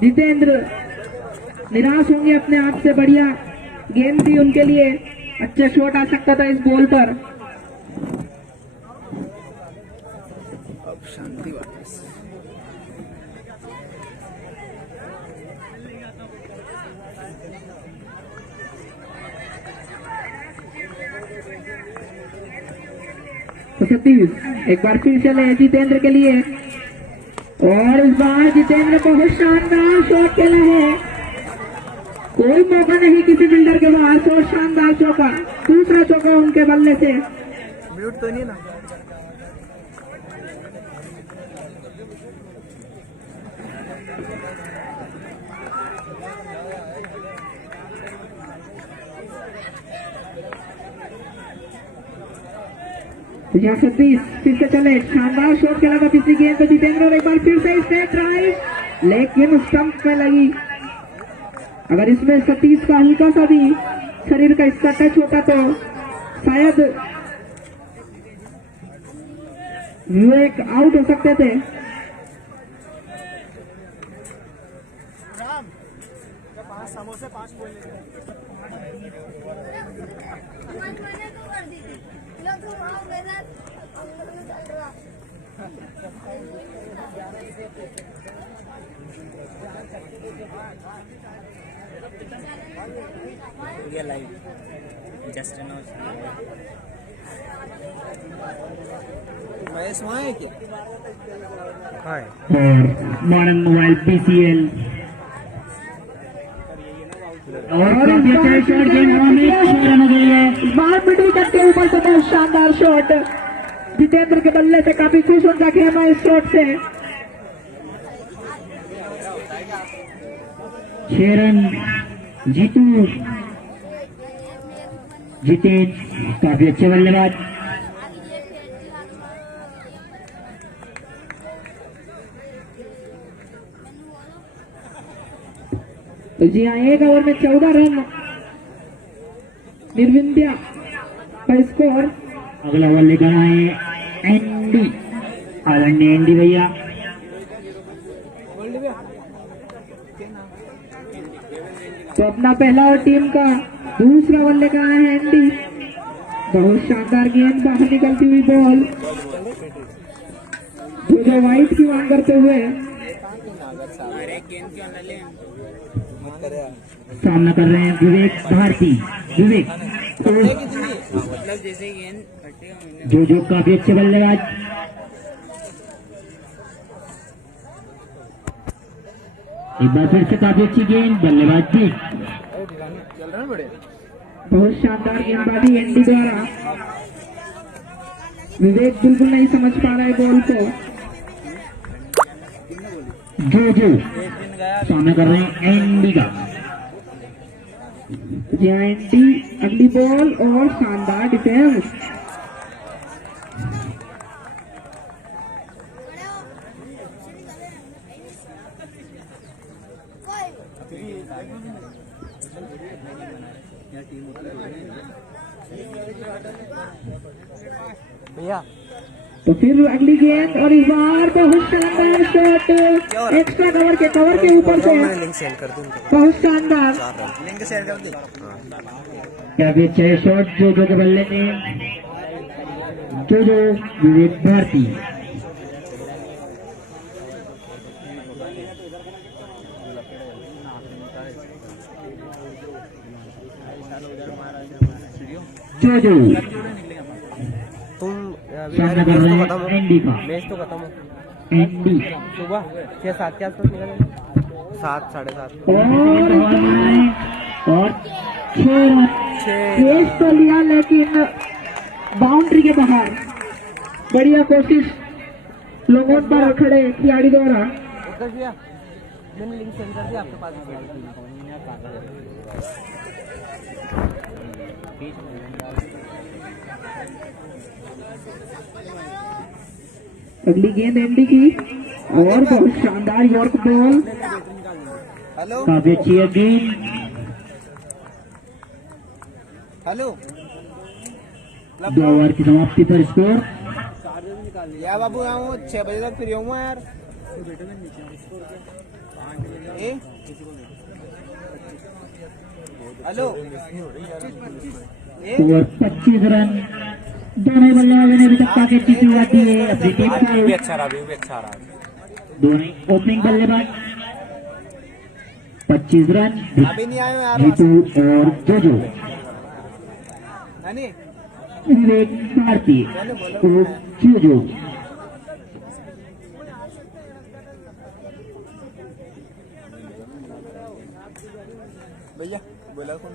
जितेंद्र निराश होंगे अपने आप से। बढ़िया गेंद थी उनके लिए, अच्छा शॉट आ सकता था इस बॉल पर। अब शांति वापस। तो 36 एक बार फिर चले जितेंद्र के लिए, और इस बार जितेंद्र बहुत शानदार शॉट खेला है, कोई मौका नहीं किसी बिल्डर के पास, और शानदार चौका, दूसरा चौका उनके बल्ले से। म्यूट तो नहीं ना? तो यहाँ 36 फिर से चले, शानदार शॉट खेला था पिछली गेंद पे जितेंद्र, और एक बार फिर से स्ट्रेट ड्राइव, लेकिन स्टंप में लगी। अगर इसमें 36 का हल्का सा भी शरीर का हिस्सा टच होता तो शायद विवेक आउट हो सकते थे। समोसे 5 बोल ये लाइव जस्ट महेश वहाँ है क्या? और मॉडर्न मोबाइल PCL और शॉट गेम हवा में रन हो गई है। बाहर मिडिल कट के ऊपर से बहुत शानदार शॉट, जितेंद्र के बल्ले से काफी खुश उनका खेमा इस शॉट से। 6 रन जीतू जितेश काफी अच्छे बल्लेबाज। तो जी हाँ, एक ओवर में 14 रन निर्विंध्या का स्कोर। अगला ओवर लेकर आए एनडी, आदरणीय एनडी भैया। तो अपना पहला और टीम का दूसरा ओवर लेकर आए हैं एनडी। बहुत शानदार गेंद, बाहर निकलती हुई बॉल, जो वाइट की मांग करते हुए सामना कर रहे हैं विवेक भारती। विवेक मतलब जैसे गेंद जो काफी अच्छे बल्लेबाज। एक बार फिर से काफी अच्छी गेंद, बल्लेबाज भी चल रहा है बड़े। बहुत शानदार गेंदबाजी एनडी द्वारा। विवेक बिल्कुल नहीं समझ पा रहा है बॉल को। जो सामना कर रहे हैं एनडी का। एनडी अगली बॉल और शानदार डिफेंस। भैया तो फिर अगली गेंद, और इस बार बहुत शानदार शॉट, एक्स्ट्रा कवर के ऊपर से लिंक सेंड कर दूँ बहुत शानदार। लिंक सेंड कर दे। क्या भी अच्छा शॉट जो के बल्ले ने, जो विवेक भारती। जो तुम सामना कर रहे हैं एनडी का। मैच तो खत्म हो। एनडी सुबह 6-7 के आसपास निकले, 7 साढ़े 7। और 6 रन। केस तो लिया लेकिन बाउंड्री के बाहर। बढ़िया कोशिश लोगों पर खड़े खिलाड़ी द्वारा। भैया मैंने लिंक सेंड कर दिया आपके पास। अगली गेंद एनडी की, और बहुत शानदार यॉर्क बॉल। हेलो काफी अच्छी है गेंद। हेलो 2 ओवर की समाप्ति पर स्कोर। या बाबू यहाँ 6 बजे तक फ्री हूँ यार। हेलो और 25 रन दोनों बल्लेबाजों ने अभी तक पॉकेट की शुरुआत की है अपनी टीम भी को। अच्छा रहा, व्यू भी अच्छा रहा। दोनों ओपनिंग बल्लेबाज 25 रन अभी नहीं आए हो यार, जीतू और जोजो। है नहीं? विवेक भारती और जोजो। भैया बोला कौन?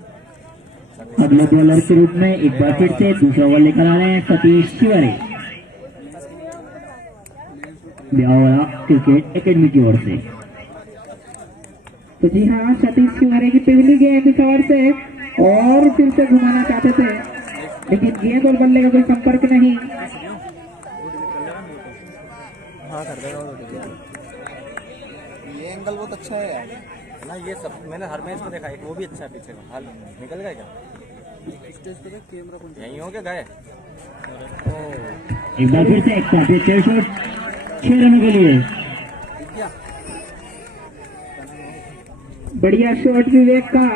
अगले बॉलर के रूप में एक बार फिर से दूसरा ओवर लेकर आ रहे हैं सतीश शिवरे, ब्यावरा क्रिकेट एकेडमी की ओर से। तो जी हाँ, सतीश तिवारी की पहली गेंद इस ओवर से और फिर से घुमाना चाहते थे, लेकिन गेंद और बल्ले का कोई संपर्क नहीं। हाँ कर देगा। ये एंगल बहुत अच्छा है यार ना, ये सब मैंने हर मैच में देखा, एक वो भी अच्छा है पीछे का। हाल निकल गए क्या? यहीं हो क्या गए? एक बार फिर से काफी अच्छे शॉट 6 रनों के लिए। बढ़िया शॉट विवेक का।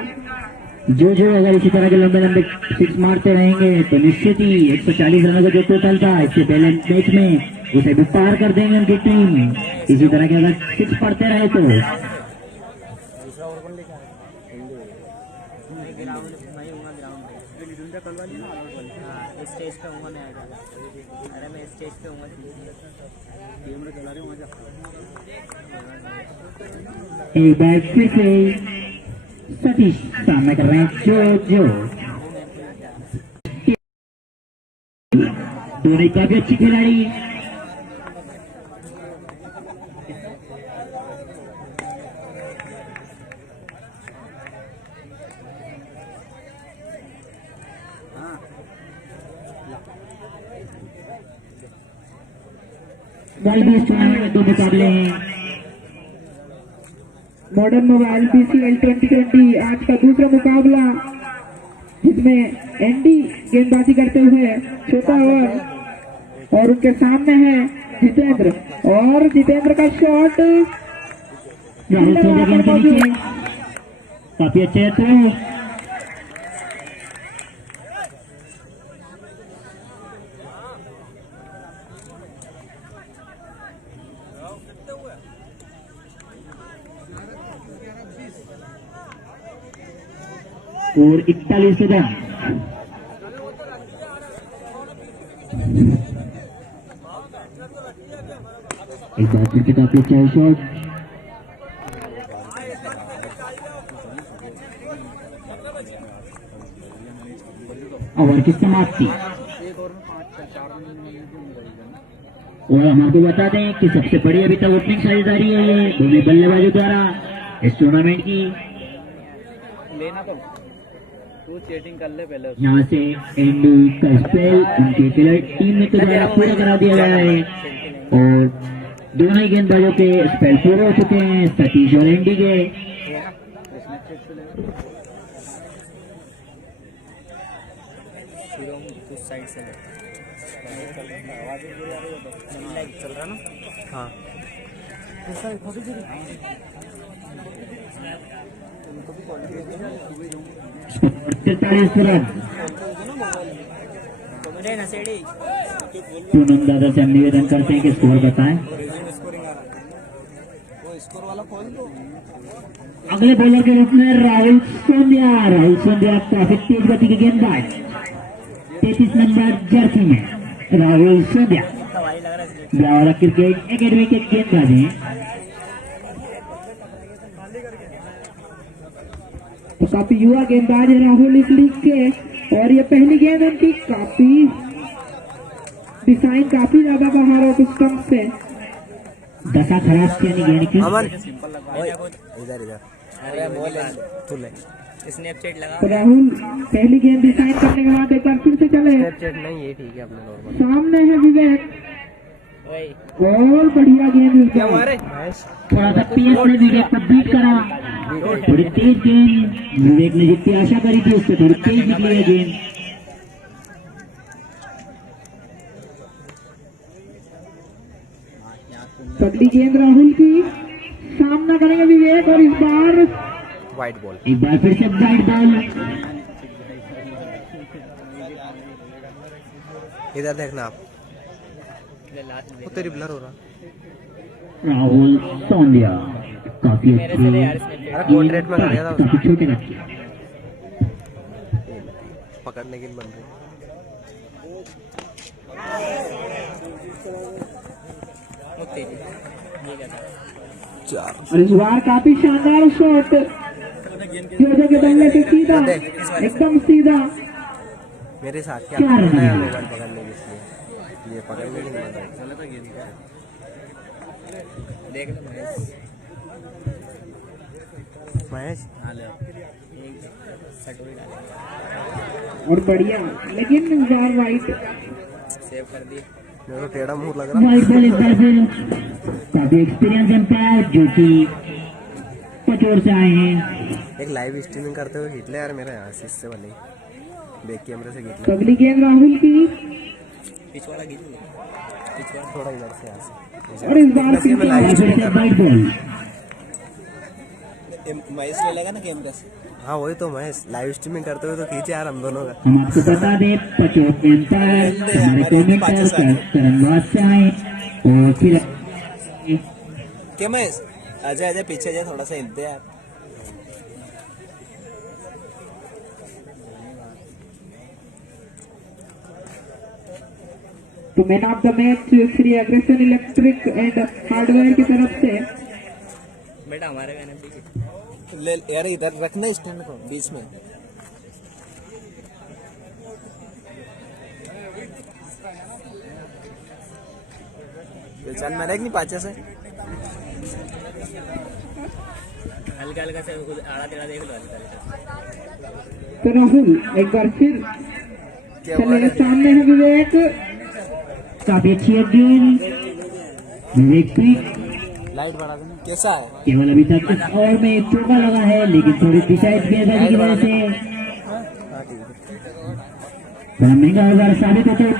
जो अगर इसी तरह के लंबे लंबे सिक्स मारते रहेंगे तो निश्चित ही 140 रनों का जो टोटल था इससे पहले मैच में उसे भी पार कर देंगे उनकी टीम। इसी तरह के अगर सिक्स पड़ते रहे तो दूसरा ओवर कौन लेके स्टेज पे हूँ मैं। अरे मैं स्टेज पे हूँ। एक बार फिर से सतीश सामना कर रहे हैं जो दोनों काफी अच्छी खिलाड़ी। वाइल्ड टूर्नामेंट में 2 मुकाबले हैं। मॉडर्न मोबाइल BCL 2020 आज का दूसरा मुकाबला, जिसमें एंडी गेंदबाजी करते हुए छोटा ओवर और उनके सामने है जितेंद्र, और जितेंद्र का शॉट राहुल सोनिया गेंद के नीचे काफी अच्छे है तो और 41 रन। एक बार फिर से काफी अच्छा शॉट। ओवर की समाप्ति। और हम आपको बता दें कि सबसे बड़ी अभी तक ओपनिंग साझेदारी है ये दोनों बल्लेबाजों द्वारा इस टूर्नामेंट की। लेना तो तू चेटिंग कर ले पहले। यहाँ से एंडी का स्पेल उनके खिलाड़ी टीम के द्वारा पूरा करा दिया गया है और दोनों ही गेंदबाजों के स्पेल पूरे हो चुके हैं, सतीश और एंडी के। साइड से चल रहा ना। हाँ 43 रन। नशेड़ी पूनम दादा से हम निवेदन करते हैं कि स्कोर बताएं। स्कोरिंग आ रहा है, वो स्कोर वाला खोल दो। अगले बॉलर के रूप में राहुल सोंदिया काफी तेज गति के गेंदबाज, 33 नंबर जर्सी में राहुल सोंदिया दवाई लग रहा है। ब्यावरा क्रिकेट एकेडमी के गेंदबाज हैं। तो काफी युवा गेंदबाज है राहुल इस लीग के, और ये पहली गेंद उनकी काफी डिजाइन काफी ज्यादा बाहर हो कुछ स्टंप से। दशा खराब की गेंद की इधर अरे बोल फुल है। स्नैपचैट लगा। तो राहुल पहली गेंद डिजाइन करने के बाद एक बार फिर से चले, स्नैपचैट नहीं, ये ठीक है अपने नॉर्मल। सामने है विवेक, वही और बढ़िया गेंद इस बार। थोड़ा सा तेज ने विवेक को बीट करा, थोड़ी तेज गेंद विवेक ने जितनी आशा करी थी उससे थोड़ी तेज निकली है गेंद। पगली गेंद राहुल की, सामना करेंगे विवेक और इस बार वाइट बॉल। एक बार फिर से वाइट बॉल। इधर देखना आप, वो तेरी ब्लर हो रहा। राहुल तोंडिया काफी मेरे से ले यार अच्छी इसमें अरे पोर्ट्रेट में कर दिया था काफी छोटे बच्चे। पकड़ने की बन रही। वो तेरी ये क्या था? चार और इस बार काफी शानदार शॉट जोजो के बल्ले से सीधा, एकदम सीधा। मेरे साथ क्या क्या रहा है? मोबाइल पकड़ने की, इसलिए ये पकड़ने की नहीं बन रही। देख लो महेश। महेश हाँ ले एक सटोरी डालेंगे, और बढ़िया, लेकिन इस बार वाइट। सेव कर दी। मेरे को टेढ़ा मुंह लग रहा। वाइट बॉल इस बार फिर काफी एक्सपीरियंस एम्पायर जो कि पचोर से आए हैं। एक लाइव स्ट्रीमिंग करते हुए खींच ले यार मेरा यहाँ से, इससे भले ही बैक कैमरे से खींच ले। अगली गेम राहुल की पिच वाला गिर पिच वाला थोड़ा इधर से यहाँ से। और इस बार नसीब में फिर लाइव और फिर स्ट्रीमिंग से कर रहा वाइट बॉल। महेश ले लेगा ना कैमरा से। हूँ। हाँ वही तो महेश, लाइव स्ट्रीमिंग करते हुए तो खींचे यार हम दोनों का। हम आपको बता दें पचोर एम्पायर हमारे कमेंटर करनवास से आए और फिर क्या महेश आजा आजा पीछे जा, थोड़ा सा हिलते यार। तो man of the match Shri aggression electric and hardware की तरफ से बेटा हमारे गाने ले यार, इधर रखना स्टैंड को बीच में। चल मैं नहीं पाचे से हल्का हल्का से आड़ा टेढ़ा देख लो, हल्का हल्का। तो राहुल एक बार फिर चले, सामने है विवेक। काफी अच्छी है गेंद। विवेक की लाइट बढ़ा देना। कैसा है? केवल अभी तक इस ओवर में चौका लगा है, लेकिन थोड़ी डिसाइड गेंदबाजी की वजह से बड़ा महंगा ओवर साबित होता है।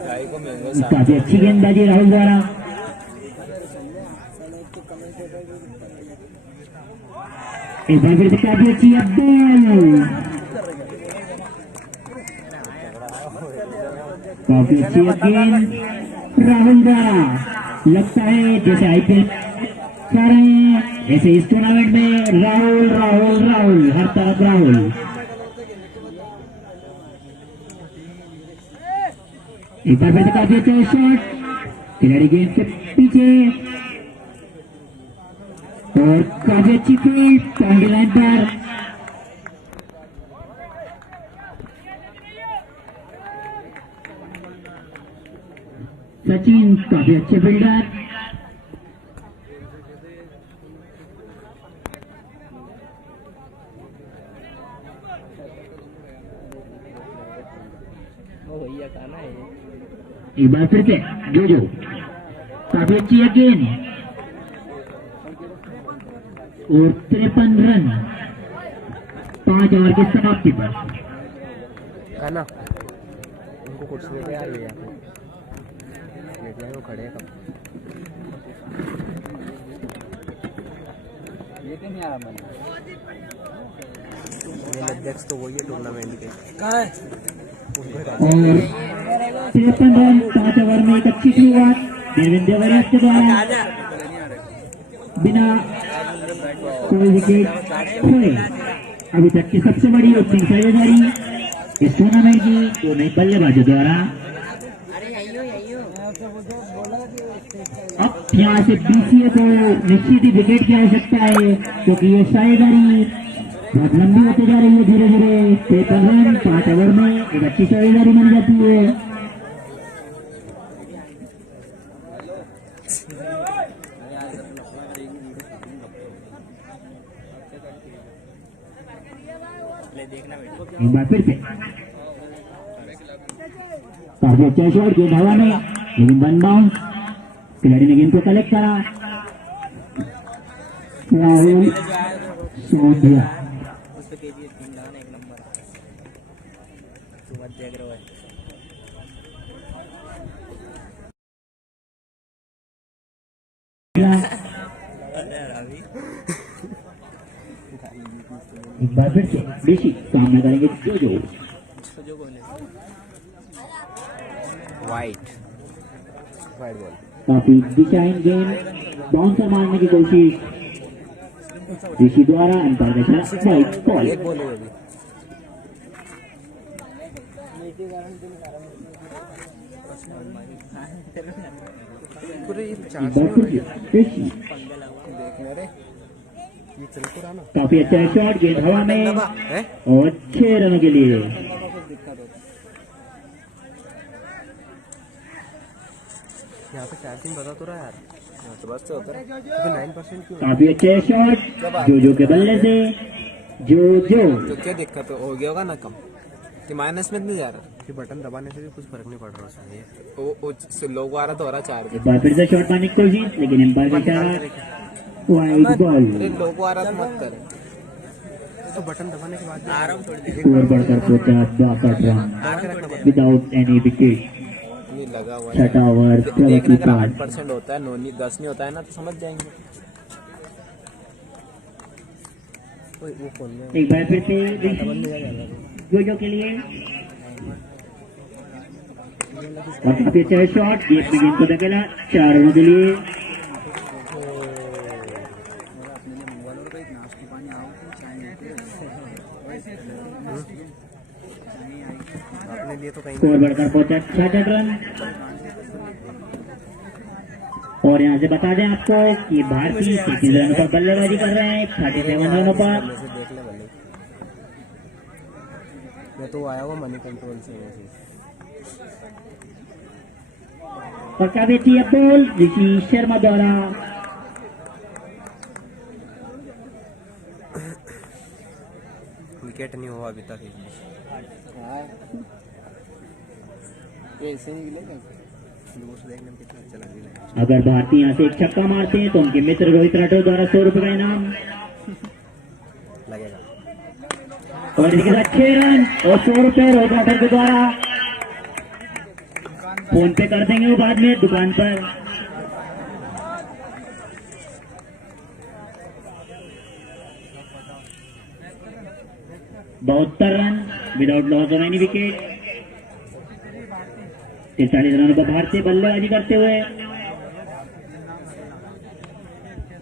गाय को मैंगो काफी अच्छी गेंदबाजी राहुल द्वारा। एक बार फिर से काफी अच्छी है बॉल। काफी अच्छी है गेंद राहुल द्वारा। लगता है जैसे आईपीएल खा रहे हैं, ऐसे इस टूर्नामेंट में राहुल राहुल राहुल हर तरफ राहुल। एक बार फिर से काफी अच्छा शॉट, खिलाड़ी गेंद से पीछे और काफी अच्छी फील्ड बाउंड्री लाइन पर। सचिन काफी अच्छे फील्डर। भैया खाना है। एक बार फिर से जो काफी अच्छी है गेंद और 53 रन 5 ओवर की समाप्ति पर। है ना, उनको कुर्सी दे दे यार, ये लेट जाए वो खड़े हैं कब। ये क्यों नहीं आ रहा? मेरे अध्यक्ष तो वही है टूर्नामेंट के। कहाँ है? और 53 रन 5 ओवर में एक अच्छी शुरुआत देवेंद्र वरियस के द्वारा बिना कोई विकेट खोए अभी तक की सबसे बड़ी ओपनिंग साझेदारी इस टूर्नामेंट की दो नई बल्लेबाजों द्वारा। अब यहाँ से बीसीए को निश्चित ही विकेट की आवश्यकता है, क्योंकि ये साझेदारी बहुत लंबी होती जा रही है। धीरे धीरे 53 रन 5 ओवर में एक अच्छी साझेदारी बन जाती है। एक बार फिर से काफी अच्छा शॉट, गेंद हवा में लेकिन वन बाउंस। खिलाड़ी ने गेंद को कलेक्ट करा। राहुल सोंधिया उस पे केजी टीम लगाना एक नंबर। सुमत देख रहा है। एक बार फिर से ऋषि सामना करेंगे जोजो। जो कौन है? White white ball. काफी दिशाहीन गेंद, बाउंसर मारने की कोशिश ऋषि द्वारा, अंपायर का इशारा, वाइट बॉल। एक बॉल है अभी। पूरे ये एक चार बार फिर से ऋषि, देखने रे ये चल तो रहा ना। काफी अच्छा शॉट, गेंद हवा में है और 6 रनों के लिए। यहाँ पे चार्जिंग बता तो रहा है यार। तो बस तो होता है 9% क्यों? काफी अच्छे शॉट जोजो के बल्ले से, जोजो तो क्या दिक्कत हो गया होगा ना कम कि माइनस में नहीं जा रहा कि बटन दबाने से भी कुछ फर्क नहीं पड़ रहा उसमें। ये वो लोगो आ रहा तो हो रहा 4 एक बार फिर से शॉट मारने की कोशिश, लेकिन अंपायर का इशारा, वाइड बॉल। अरे लोगो आ रहा तो मत कर। तो बटन दबाने के बाद आराम छोड़ दे। स्कोर बढ़कर पहुंचा 62 रन विदाउट एनी विकेट। ये लगा हुआ है। छठा ओवर देखना प्रगति अगर पार। 8% होता है 9-10 नहीं होता है ना तो समझ जाएंगे। ओए वो कौन है? एक बार फिर से जोजो के लिए, और काफी अच्छा शॉट, गेंद में गेंद को धकेला, 4 रनों के लिए। अपने लिए तो कहीं स्कोर बढ़कर पहुंचा 66 रन। और यहाँ से बता दें आपको कि भारतीय 33 रनों पर बल्लेबाजी कर रहे हैं, 37 रनों पर। से देख ले भले। मैं तो आया हुआ मनी कंट्रोल से वैसे। और काफी अच्छी बॉल ऋषि शर्मा द्वारा। विकेट नहीं हुआ अभी तक। ऐसे ही देखने में कितना अच्छा लगेगा। अगर भारतीय यहाँ से एक छक्का मारते हैं तो उनके मित्र रोहित राठौर द्वारा 100 रुपए का इनाम लगेगा। और इसके साथ 6 रन और 100 रुपए रोहित राठौर के द्वारा। फोन पे कर देंगे वो बाद में दुकान पर। बहत्तर run without loss of any wicket. 43 रनों पर भारतीय बल्लेबाजी करते हुए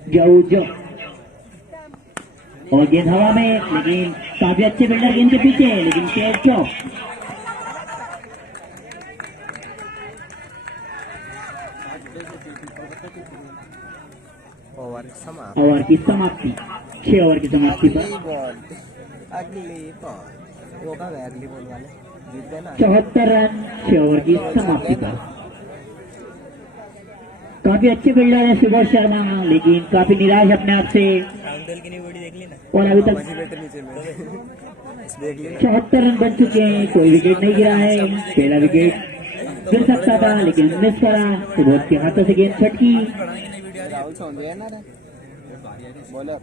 जो और गेंद हवा में, लेकिन काफी अच्छे बिल्डर गेंद के पीछे, लेकिन कैच ड्रॉप। ओवर की समाप्ति, 6 ओवर की समाप्ति पर अगली बॉल वो कहाँ गए? अगली बॉल वाले जीत गए ना। 74 रन 6 ओवर की समाप्ति पर। काफी अच्छे बिल्डर है सुबोध शर्मा, लेकिन काफी निराश अपने आप से। और अभी तक नीचे में देख लिया। 74 रन बन चुके हैं, कोई विकेट नहीं गिरा है। पहला विकेट गिर सकता था लेकिन मिस करा, सुबोध के हाथों से गेंद छटकी। राहुल सोंदे है ना bowler.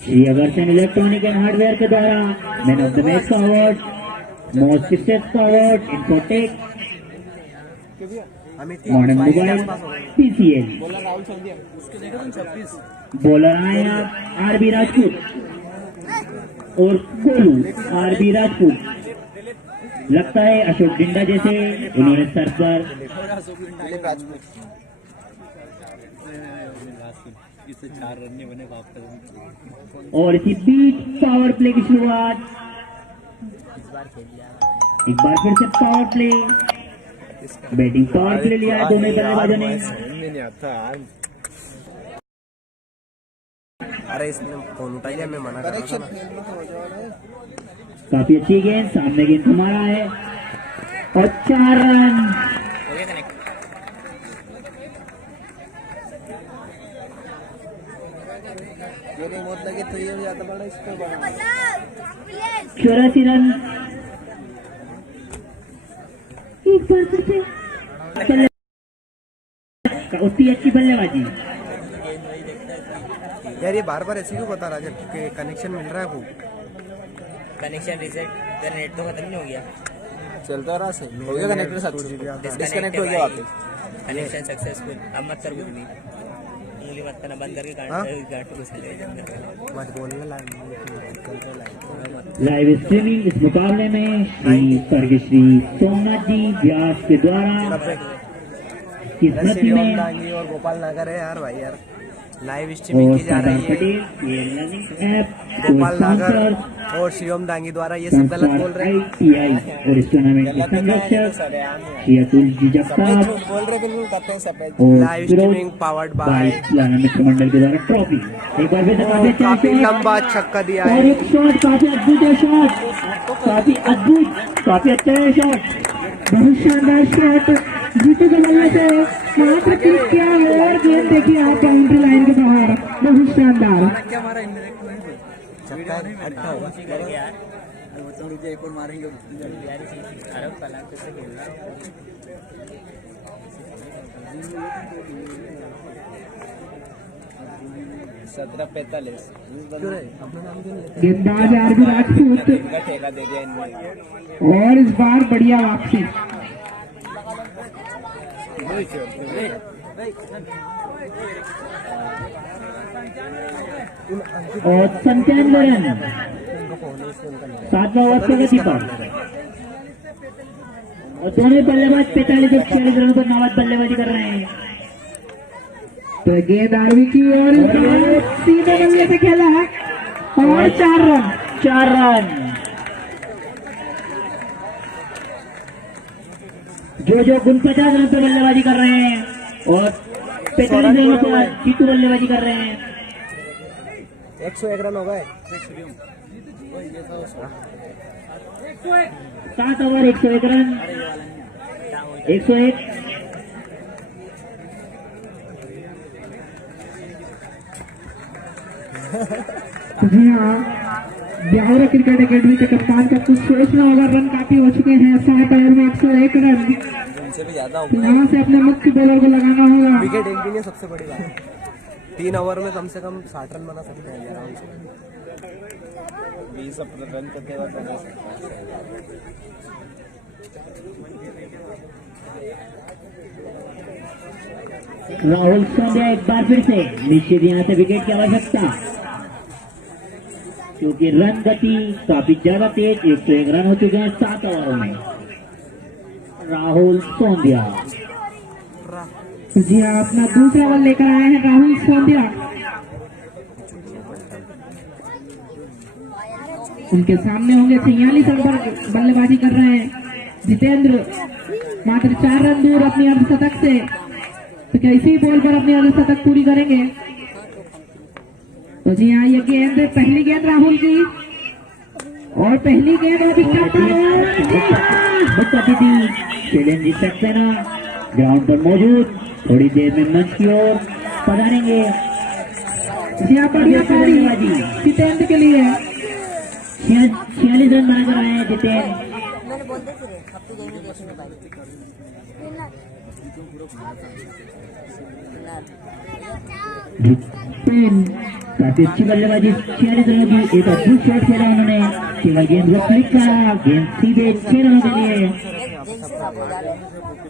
Shri Agrasen electronic and hardware के द्वारा मैन ऑफ द मैच का अवार्ड, मोस्ट स्टेट का award, infotech, modern mobile, PCL. Bowler Rahul Sonde bowler आए आरबी राजपूत और गोलू आरबी राजपूत। लगता है अशोक डिंडा जैसे उन्होंने सर पर इससे 4 रन नहीं बने वापस। और इसी बीच पावर प्ले की शुरुआत। एक बार फिर से power play, batting power play लिया है दोनों बल्लेबाजों ने। नहीं आता यार। अरे इसने फोन उठा लिया, मैं मना कर रहा था ना। काफी अच्छी गेंद, सामने गेंद हमारा है और 4 रन। मौत लगे तो ये ज्यादा बड़ा स्कोर बना। 84 रन। एक बार फिर से उतनी अच्छी बल्लेबाजी। यार ये बार बार ऐसे क्यों बता रहा है कि कनेक्शन मिल रहा है? वो कनेक्शन रिसेट, तेरा नेट तो खत्म नहीं हो गया? चलता रहा सही हो गया। कनेक्टर डिस्कनेक्ट हो गया वापस। Connection successful. अब मत कर कुछ भी। गोली मत करना, बंद करके हाँ? गांठ घुसा ले अंदर। मत बोलने लाइव लाइव स्ट्रीमिंग इस मुकाबले में श्री स्वर्गश्री सोमनाथ जी व्यास के द्वारा की स्मृति में और गोपाल नागर है यार भाई यार, लाइव स्ट्रीमिंग और की जा सरदार रही है। पटेल ये लर्निंग ऐप गोपाल नागर और शिवम दांगी द्वारा ये सब गलत बोल रहे हैं। ITI और इस टूर्नामेंट के संरक्षक श्री अतुल जी जगताप बोल रहे बिल्कुल कहते हैं सफेद। और लाइव स्ट्रीमिंग पावर्ड बाय इस्लामी मित्र मंडल के द्वारा ट्रॉफी एक बार फिर से काफी अच्छा काफी शॉट लंबा छक्का दिया और है। एक शॉट काफी अद्भुत है, शॉट काफी अद्भुत काफी अच्छा है शॉट, बहुत शानदार शॉट जीतू के बल्ले से मात्र क्लिक किया और गेंद देखिए आप बाउंड्री लाइन के बाहर, बहुत शानदार। छक्का अच्छा होगा। सत्रह 45 गेंदबाज आरबी राजपूत का ठेका दे दिया इनने। और इस बार बढ़िया वापसी। और 97 रन 7वां ओवर प्रगति पर और दोनों बल्लेबाज 45 और 46 रनों पर नाबाद बल्लेबाजी कर रहे हैं। तो गेंद आरबी की और इस बार सीधे बल्ले से खेला है और 4 रन। 4 रन जो 49 रन पर बल्लेबाजी कर रहे हैं और 45 रनों पर जीतू बल्लेबाजी कर रहे हैं। 101 रन हो गए। 7 ओवर 101 रन 101 जी हाँ, बिहार क्रिकेट एकेडमी के कप्तान का कुछ सोचना होगा। रन काफी हो चुके हैं, 7 ओवर में 101 रन। उनसे भी ज्यादा तो यहाँ से अपने मुख्य बॉलर को लगाना होगा। विकेट एक भी नहीं, सबसे बड़ी बात 3 ओवर में कम से कम 60 रन बना सकते हैं आराम से। 20 रन करते हुए बना सकता राहुल सोंदिया एक बार फिर से निश्चित यहाँ से विकेट की आवश्यकता, क्योंकि रन गति काफी ज्यादा तेज। 101 रन हो चुके हैं 7 ओवरों में। राहुल सोंदिया जी हाँ, अपना दूसरा बॉल लेकर आए हैं राहुल सोंदिया। उनके सामने होंगे 46 रन पर बल्लेबाजी कर रहे हैं जितेंद्र, मात्र 4 रन दूर अपनी अर्धशतक से। तो क्या इसी बॉल पर अपनी अर्धशतक पूरी करेंगे? तो जी हाँ, ये गेंद पहली गेंद राहुल की और पहली गेंद अभी चैलेंज जीत सकते ना, ग्राउंड पर मौजूद थोड़ी देर में मंच की ओर पधारेंगे। जी हाँ, बढ़िया पारी जितेंद्र के लिए। 46 रन बनाकर आए हैं जितेंद्र। मैंने बोलते थे हफ्ते गेम में देखने पाई काफी अच्छी बल्लेबाजी 46 रनों की, एक अद्भुत शॉट खेला उन्होंने, केवल गेंद को क्लिक करा, गेंद सीधे 6 रनों के लिए।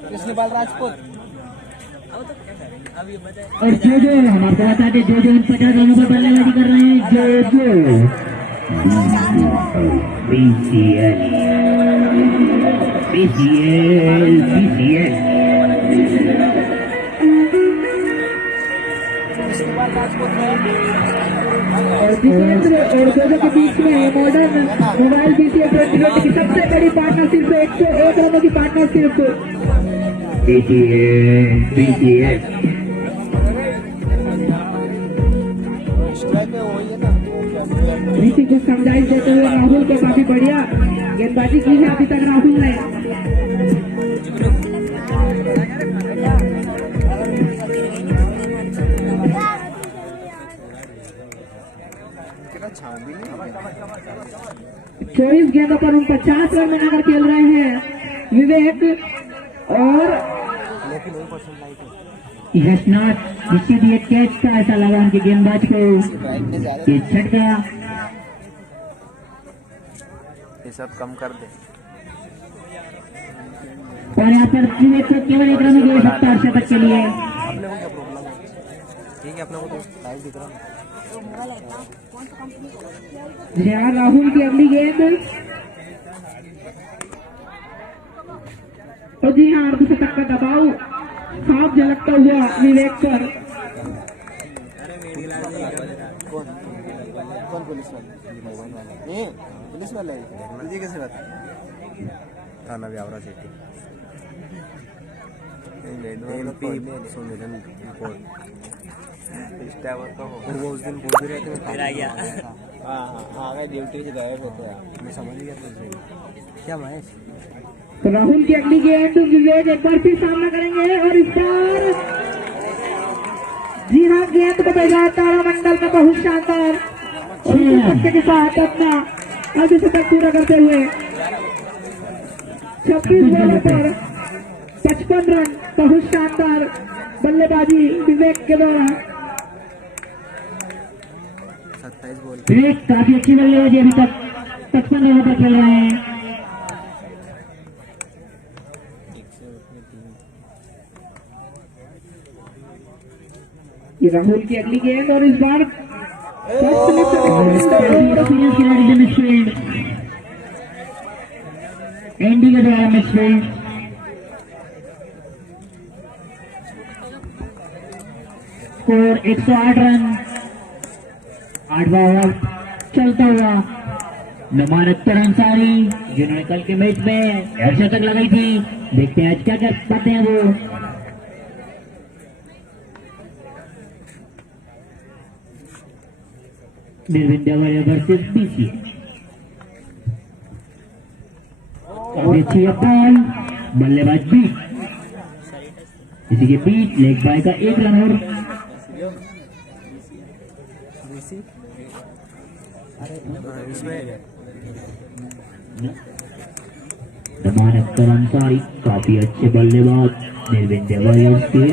कृष्ण बाल राजपूत और जो हम आपको बताते जो 50 रनों पर बल्लेबाजी कर रहे हैं, जो BCL और जितेंद्र और जोजो के बीच में मॉडर्न मोबाइल BCL 2020 की सबसे बड़ी पार्टनरशिप, 101 रनों की पार्टनरशिप। ऋषि को समझाइश देते हुए राहुल को काफी बढ़िया गेंदबाजी की है अभी तक राहुल ने। छावी 24 गेंदों पर 50 रन बनाकर खेल रहे हैं विवेक और हैज नॉट निश्चित ये कैच था, ऐसा लगा उनके गेंदबाज को, ये झटका। ये सब कम कर दे। और यहाँ पर विवेक को केवल 1 रन मिले 70 शतक के लिए। अपने को क्या प्रॉब्लम है? ठीक है अपना को तो लाइव दिख रहा है। तो मोबाइल है ना कौन सा कंपनी का? जहां राहुल की अगली गेंद तो जी हाँ अर्धशतक का दबाव साफ झलकता हुआ विवेक पर। कौन कौन पुलिस वाले? मोबाइल वाले ये पुलिस वाले है। मुझे कैसे पता? थाना व्यावरा सिटी MP सुमिरन रिपोर्ट इस टावर का हो। वो उस दिन बोल भी रहे थे फिर आ गया। हाँ हाँ आ गए ड्यूटी से गायब होते हैं। मैं समझ गया था क्या महेश। तो राहुल की अगली गेंद विवेक एक बार फिर सामना करेंगे और इस बार जी हाँ गेंद को भेजा तारामंडल में बहुत शानदार छक्के के साथ अपना अर्धशतक पूरा करते हुए 26 बॉलों पर 55 रन। बहुत शानदार बल्लेबाजी विवेक के द्वारा। 27 बॉल विवेक काफी अच्छी बल्लेबाजी अभी तक 55 रनों पर खेल रहे हैं। ये राहुल की अगली गेंद और इस बार एक्सपीरियंस खिलाड़ी से मिडफील्ड एंडी के द्वारा मिडफील्ड स्कोर 108 रन। 8वां ओवर चलता हुआ नुमान अख्तर अंसारी जिन्होंने कल के मैच में अर्धशतक लगाई थी। देखते हैं आज क्या क्या पाते हैं वो। निर्विंध्या वर्सेस BC काफी अच्छी बॉल बल्लेबाज बीच इसी के बीच लेग बाय का 1 रन और नुमान अख्तर अंसारी काफी अच्छे बल्लेबाज निर्विंध्या वॉरियर्स के।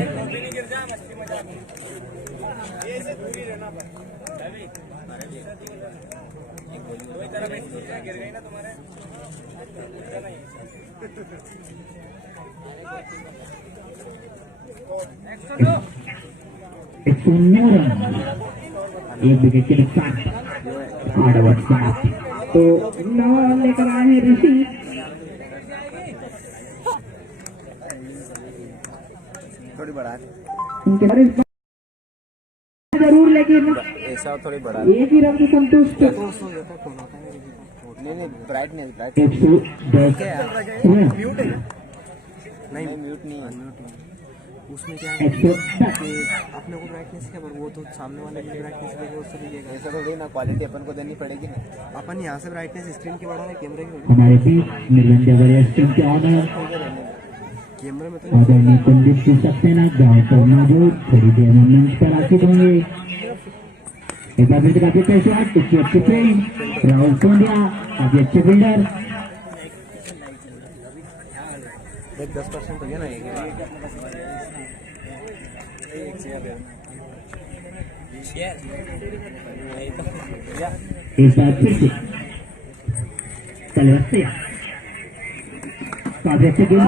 एक 109 रन 1 विकेट के नुकसान 8 ओवर समाप्त। तो 9 रन लेकर आए हैं ऋषि। थोड़ी बढ़ा उनके बारे में जरूर लेकिन ऐसा थोड़ी बढ़ा एक ही रन से संतुष्ट। नहीं ब्राइटनेस 110 म्यूट है नहीं म्यूट नहीं है उसमें क्या है 110 कि अपने को ब्राइटनेस है पर वो तो सामने वाले की ब्राइटनेस देगा उससे लीजिएगा ऐसा थोड़ी ना क्वालिटी अपन को देनी पड़ेगी ना अपन यहाँ से ब्राइटनेस स्क्रीन की बढ़ा है कैमरे की हमारे बीच निर्विंध्या वॉरियर्स टीम के ऑनर कैमरे में तो आदरणीय कुलदीप सिंह सक्सेना गांव पर मौजूद थोड़ी देर में मंच पर आसित होंगे। एक बार फिर काफी अच्छे शॉट अच्छी अच्छी फ्रेम राहुल सोंडिया काफी अच्छे फील्डर 10% हो गया ना एक बार फिर से कलवस्ते काफी अच्छे गेम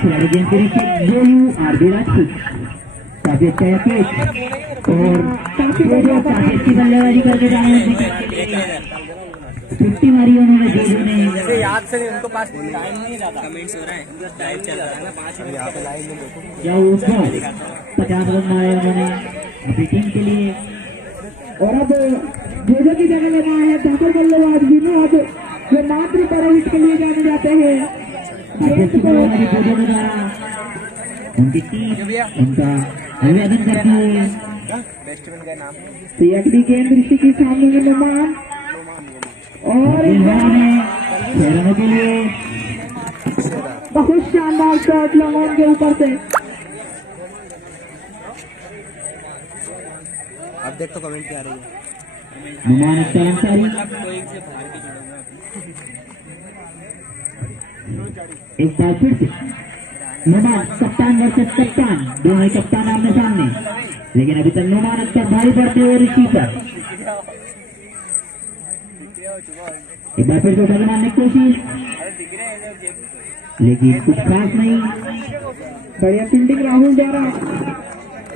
खिलाड़ी गेम के नीचे गोलू आरबी राजपूत काफी अच्छा है कैच और काफी अच्छी बल्लेबाजी करके जाए 50 मारी उन्होंने जोजो ने। याद से उनको पास टाइम नहीं ज्यादा कमेंट्स हो रहा है टाइम चल रहा है ना 5 मिनट यहाँ पे लाइन में देखो क्या वो 50 रन मारे उन्होंने अपनी टीम के लिए। और अब जोजो की जगह लेना है धाकड़ बल्लेबाज विनोद जो मात्र परविश के लिए जाने जाते हैं। अच्छी बल्लेबाजी जोजो के द्वारा उनकी टीम उनका अभिवादन करती है। रेस्टोरेंट का नाम तो ये अगली गेंद ऋषि की सामने में नुमान और इस बार रनों के लिए बहुत शानदार शॉट लॉन्ग के ऊपर से। अब देख तो कमेंट क्या आ रही है नुमान अख्तर अंसारी एक बार फिर से नुमान कप्तान वर्सेस कप्तान दोनों ही कप्तान आमने सामने लेकिन अभी तक नुमान अख्तर भारी पड़ते हुए ऋषि पर। एक बार फिर से उठा मारने की कोशिश लेकिन कुछ खास नहीं। बढ़िया फील्डिंग राहुल द्वारा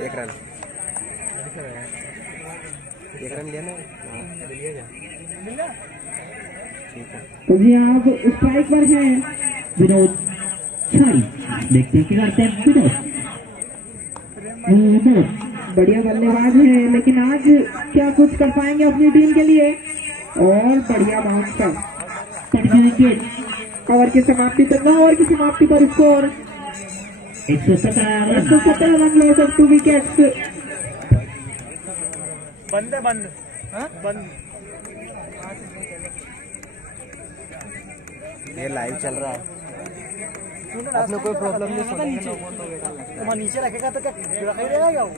1 रन एक रन लिया ना, लिया क्या? ठीक है। तो जी आप स्ट्राइक पर हैं विनोद छाड़ी, देखते हैं क्या करते हैं विनोद। बढ़िया बल्लेबाज है, लेकिन आज क्या कुछ कर पाएंगे अपनी टीम के लिए। और बढ़िया बाउंस पर ओवर की समाप्ति पर 9 ओवर की समाप्ति पर score 117 run loss of 2 wickets. बंद है, बंद बंद। ये लाइव चल रहा है, आपने कोई प्रॉब्लम नहीं सुनी? वहाँ नीचे रखेगा तो क्या रखा ही रहेगा वो?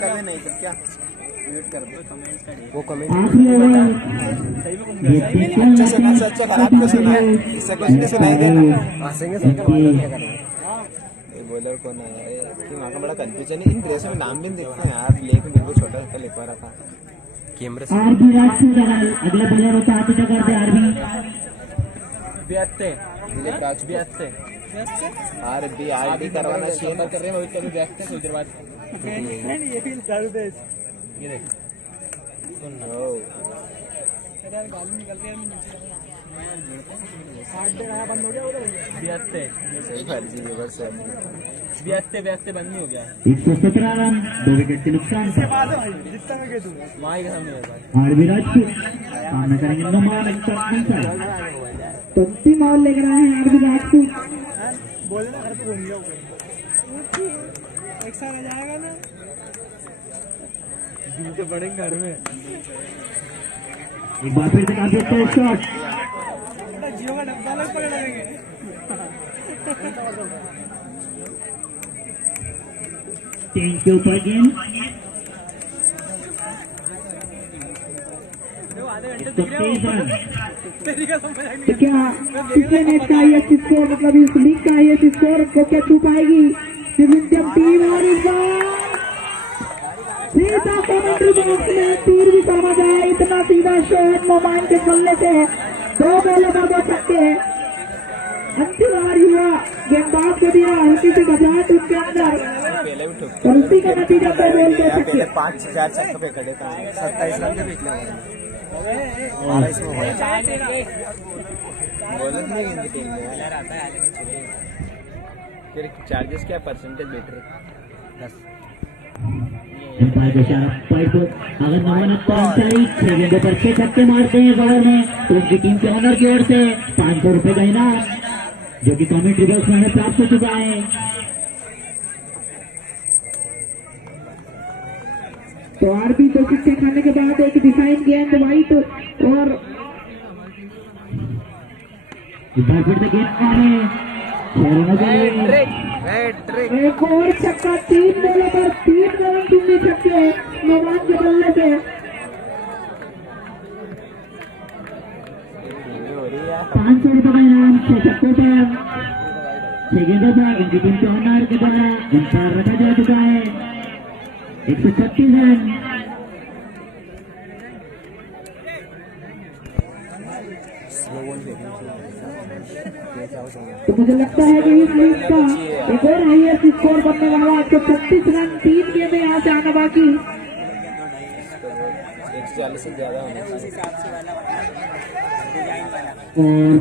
करने नहीं तो क्या म्यूट कर दो। वो कमेंट आखिरी ओवर अच्छा सुना से अच्छा खराब क्यों सुना है? इससे कुछ नहीं सुनाई देना। हंसेंगे सबके बाद क्या करेंगे? ये बॉलर कौन है यार? कि वहाँ का बड़ा कंफ्यूजन है। इन ड्रेसों में नाम भी नहीं दिखते हैं यार। लेख बिल्कुल छोटा छोटा लिखवा रखा कैमरे से। आरबी राजपूत अगला बॉलर होता है, आगे कर दे आरबी। दिलीप राजपूत आरबी करवाना चाहिए ना। कर रहे हैं कभी बैठते हैं, कुछ देर बाद ये भी डाल दे। ये देख बंद हो गया उधर। सही फर्जी है बस। ब्यास्ते बंद नहीं हो गया। 117 रन 2 विकेट के नुकसान पर जितना में तू वहाँ के सामने आरबी राजपूत सामना करेंगे नुमान तो माहौल लेकर आए हैं आरबी राजपूत। बोले ना घर पे घूम जाओ, एक साथ आ जाएगा ना। दिन के बड़े घर में एक बार फिर से काफी अच्छा शॉट। जियो का डब्बा लग पकड़ लेंगे। टीम के ऊपर गेंद 123 रन। तो क्या पिछले मैच का हाईएस्ट स्कोर, मतलब इस लीग का हाईएस्ट स्कोर को क्या छू पाएगी दिव्यांग टीम? और इस बार सीधा कमेंट्री बॉक्स में तीर भी करवा जाए। इतना सीधा शॉट मोबाइल के चलने से 2 बॉलों पर 2 छक्के। अंतिम बार युवा गेंदबाज को दिया हल्की सी घबराहट उसके अंदर, पहले भी ठोक और उसी का नतीजा 2 बॉल 2 छक्के। पहले 5-4 छक्के पे खड़े थे। 27 रन के पिछले 12 इसमें हुए। बॉलर नहीं गेंद टीम में फिर चार्जेस क्या परसेंटेज बेटर 10। एम्पायर का इशारा पॉइंट पर। अगर 69 रन चली 6 गेंदों पर 6 छक्के मारते हैं बॉलर ने तो उसकी टीम के ऑनर की ओर से 500 रुपए का इनाम जो कि कमेंट्री बॉक्स में प्राप्त हो चुका है। तो आरबी 2 छक्के खाने के बाद एक डिफाइन गेंद वाइट और फिर से गेंद आ रहे एक और छक्का। 3 बॉलों पर 3 रन, 3 छक्के नौमान के बल्ले से। 500 रुपए का इनाम 6 छक्कों पर 6 गेंदों पर इनकी टीम के ऑनर के द्वारा एम्पायर रखा जा चुका है। 136 रन। तो मुझे लगता है कि इस लीग का एक और हाईएस्ट स्कोर बनने वाला 136 रन। 3 गेंदें यहाँ से आना बाकी। 140 से ज्यादा होना चाहिए। और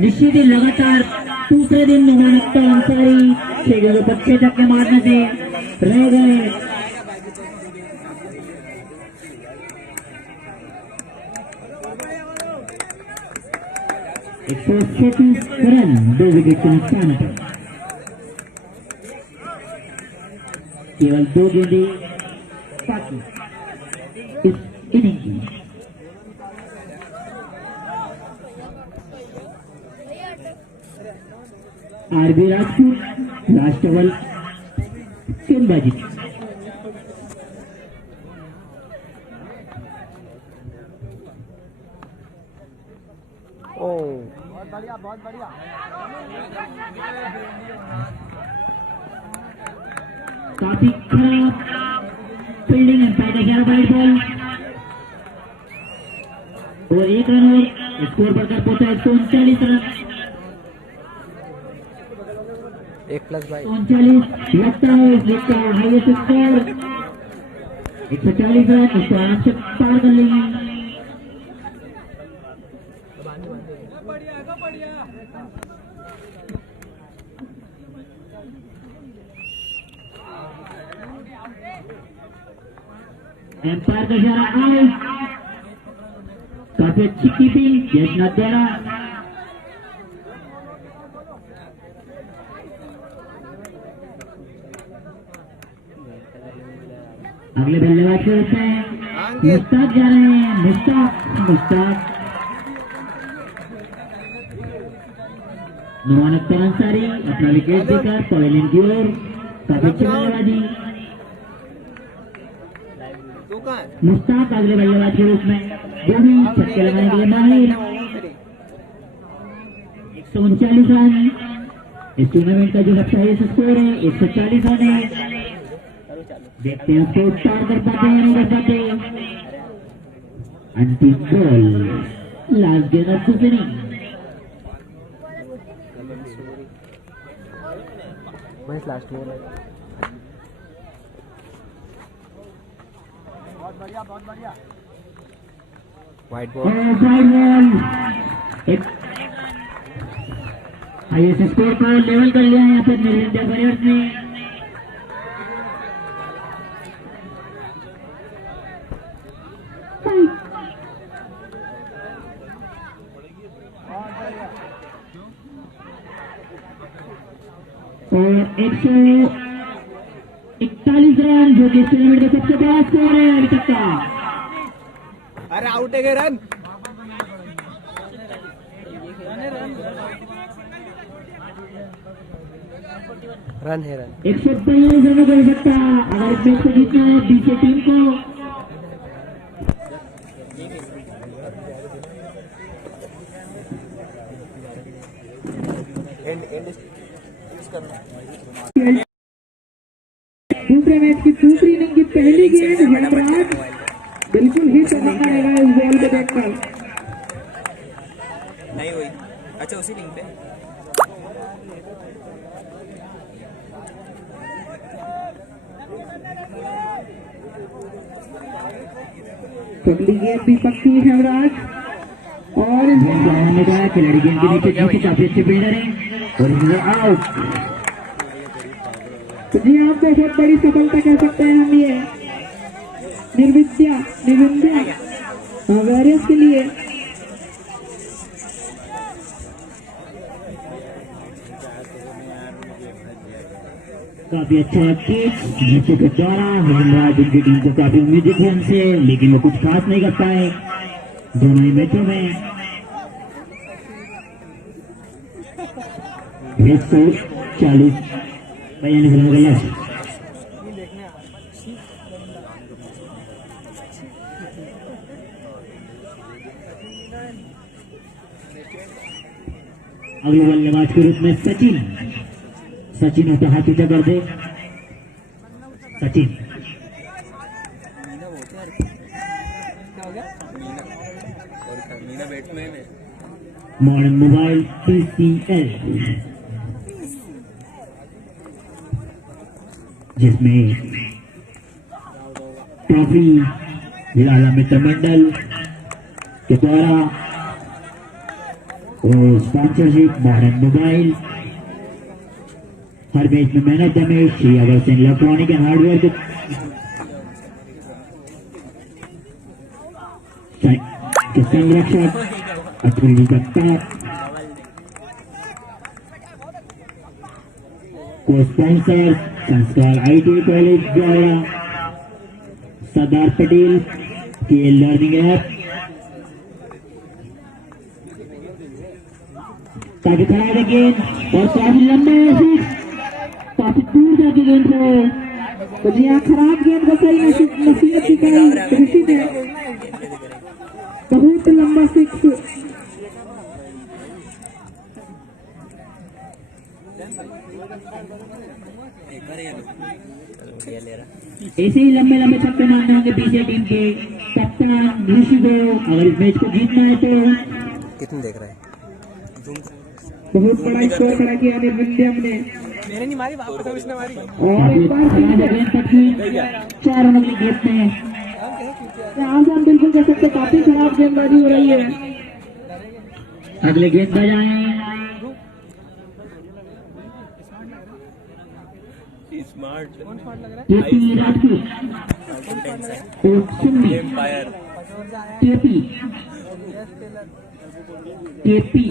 निश्चित ही लगातार दूसरे दिन नुमान अख्तर अंसारी 6 गेंदों पर 6 छक्के मारने से रह गए। एक 136 रन 2 विकेट के नुकसान पर केवल 2 गेंदें बाकी इस इनिंग की। आरबी राजपूत लास्ट ओवर गेंदबाजी। बहुत बढ़िया। काफी खराब फील्डिंग एम्पायर का इशारा वाइड बॉल और 1 रन और स्कोर बढ़कर पहुंचा 139 रन। 1+22 39 लगता है इस लीग का हाईएस्ट स्कोर 140 रन उसको आराम से पार कर लेंगे। एम्पायर का इशारा आउट। काफी अच्छी कीपिंग यशनाथ द्वारा। अगले बल्लेबाज के रूप में मुश्ताक जा रहे हैं। मुश्ताक नुमान अख्तर अंसारी अपना विकेट देकर पवेलियन की ओर। काफी अच्छी बल्लेबाजी। मुश्ताक अगले बल्लेबाज के रूप में जो भी छक्के लगाने के लिए माहिर। 139 रन इस टूर्नामेंट का जो सबसे हाईएस्ट स्कोर है। 140 रन है। देखते हैं उसको पार कर पाते हैं नहीं कर पाते। अंतिम बॉल लास्ट गेंद ऑफ द इनिंग। लास्ट में वाइट बॉल। एक हाईएस्ट स्कोर को लेवल कर लिया है यहाँ पर मेरे इंडिया वॉरियर्स ने। और 141 रन जो कि इस टूर्नामेंट का सबसे बड़ा स्कोर है अभी तक का। अरे आउट है रन। रन है रन। 142 रनों का सकता अगर इस मैच को जीतना है बीसी टीम को। दूसरे मैच की दूसरी इनिंग की पहली गेंद हेमराज बिल्कुल ही चमक आएगा इस बॉल को देखकर। नहीं हुई। अच्छा उसी लिंक पे अगली गेंद भी पक्की है हेमराज और इस ने कहा खिलाड़ी गेंद के नीचे जीते काफी अच्छे फील्डर हैं और आउट। तो जी आप बहुत बड़ी सफलता कह सकते हैं हम ये निर्विद्या वॉरियर्स के लिए। काफी अच्छा कैच जीते के द्वारा हेमराज उनकी टीम को काफी उम्मीदें थी हमसे लेकिन वो कुछ खास नहीं कर पाए दोनों ही मैचों में। 140 यानी गलत। अगले बल्लेबाज के रूप में सचिन होता हाथ ऊंचा कर दे। सचिन मीना बैट्समैन है। मॉडर्न मोबाइल PCL जिसमें ट्रॉफी लाला मित्र मंडल के द्वारा और स्पॉन्सरशिप मॉडर्न मोबाइल हर मैच में man of the match Shri August electronic and hardware के संरक्षक अतुल जगताप को स्पॉन्सर संस्कार ITI कॉलेज द्वारा सरदार पटेल के लर्निंग ऐप काफी खड़ा है गेंद और काफी लंबे काफी दूर जाके गेंद को। तो जी हाँ खराब गेंद को सही नसीहत सिखाई ऋषि ने। बहुत लंबा सिक्स। ऐसे ही लंबे लंबे छक्के मारने होंगे बीसी टीम के कप्तान ऋषि को अगर इस मैच को जीतना है तो। कितने देख रहे हैं? बहुत बड़ा स्कोर खड़ा किया निर्विद्यम ने। मैंने नहीं मारी, वापस उसने मारी। और एक बार फिर 4 रनों की गेंद में यहाँ से हम बिल्कुल कह सकते काफी खराब गेंदबाजी हो रही है। अगले गेंदबाज आए केपी राजपूत और सुम्मी केपी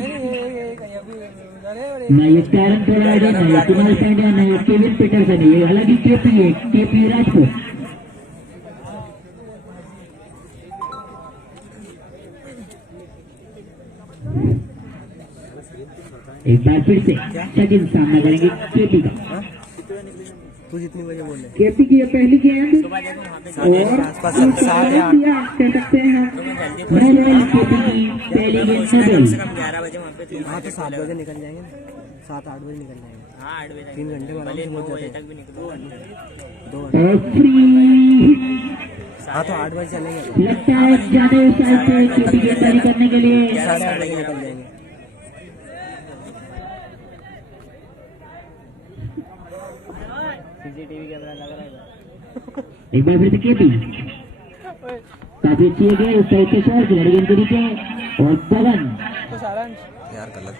ना ये कैरन पोलार्ड है, ना ये कुणाल पांड्या, ना ये केविन पीटरसन है, ये अलग ही केपी है, केपी राजपूत। एक बार फिर से सेकंड सामना करेंगे केपी का। तू जितनी बजे बोले केपी की ये पहली गेंद और आसपास 7 या 8 कह सकते हैं। रॉयल केपी की पहली गेंद कम डबल। से कम 11 बजे वहाँ पे थी। हाँ तो 7 बजे निकल जाएंगे ना, 7-8 बजे निकल जाएंगे। हाँ 8 बजे 3 घंटे बाद भले 9 पहुंच बजे जाते तक भी निकलो। हैं 2 और फ्री हाँ तो 8 बजे चलेंगे, लगता है ज्यादा साइड पे केपी गेंदबाजी करने के लिए 8:30 बजे निकल जाएंगे। सीसीटीवी कैमरा लग रहा है। एक बार फिर से केपी काफी अच्छी है गेंद, उस साइड के शॉट खिलाड़ी गेंद के नीचे और पवन यार गलत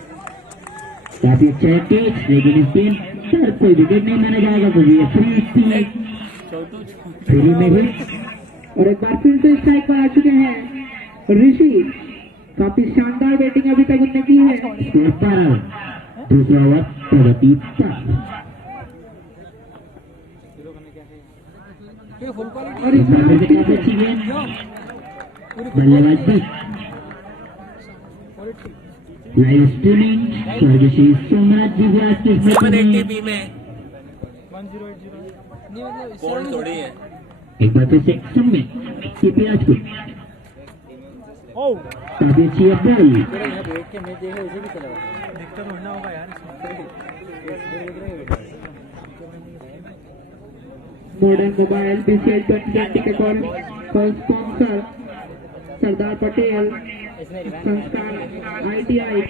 काफी अच्छा है कैच, लेकिन इस गेंद पर कोई विकेट नहीं माना जाएगा क्योंकि ये फ्री में हिट। और एक बार फिर से स्ट्राइक पर आ चुके हैं ऋषि। काफी शानदार बैटिंग अभी तक उन्होंने की है। स्कोर 12, दूसरा ओवर प्रगति पर। और इस बार काफी अच्छी गेंद, बल्लेबाज भी लाइव स्ट्रीमिंग स्वर्गीय सोमनाथ जी व्यास की स्मृति में एक बार फिर से सुम्मी केपी राजपूत काफी अच्छी है बॉल, मॉडर्न मोबाइल बीसीएल 2020 के कॉल स्पॉन्सर सरदार पटेल संस्कार ITI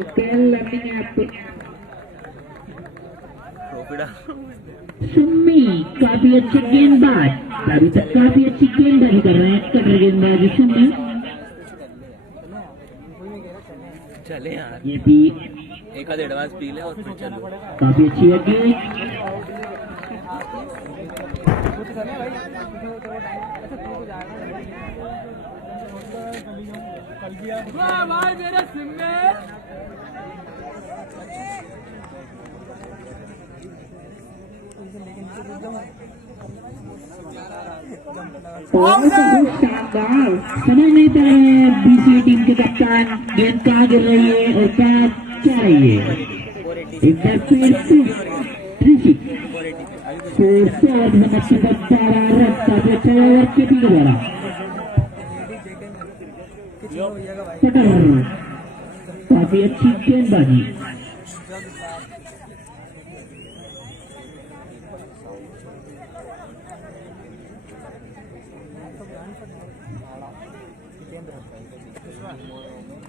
स्केल लर्निंग ऐप। सुम्मी काफी अच्छे गेंदबाज, अभी तक काफी अच्छी गेंदबाजी कर रहे हैं कटर गेंदबाज सुम्मी। चले यार ये भी एक आध एडवांस पी ले और फिर चलो। काफी अच्छी है गेंद, बहुत शानदार। समझ नहीं पा रहे हैं बीसीए टीम के कप्तान गेंद कहाँ गिर रही है और क्या क्या रही है। एक बार फिर से ऋषि 4 काफी अच्छा ओवर केपी के द्वारा पटर काफी अच्छी गेंदबाजी।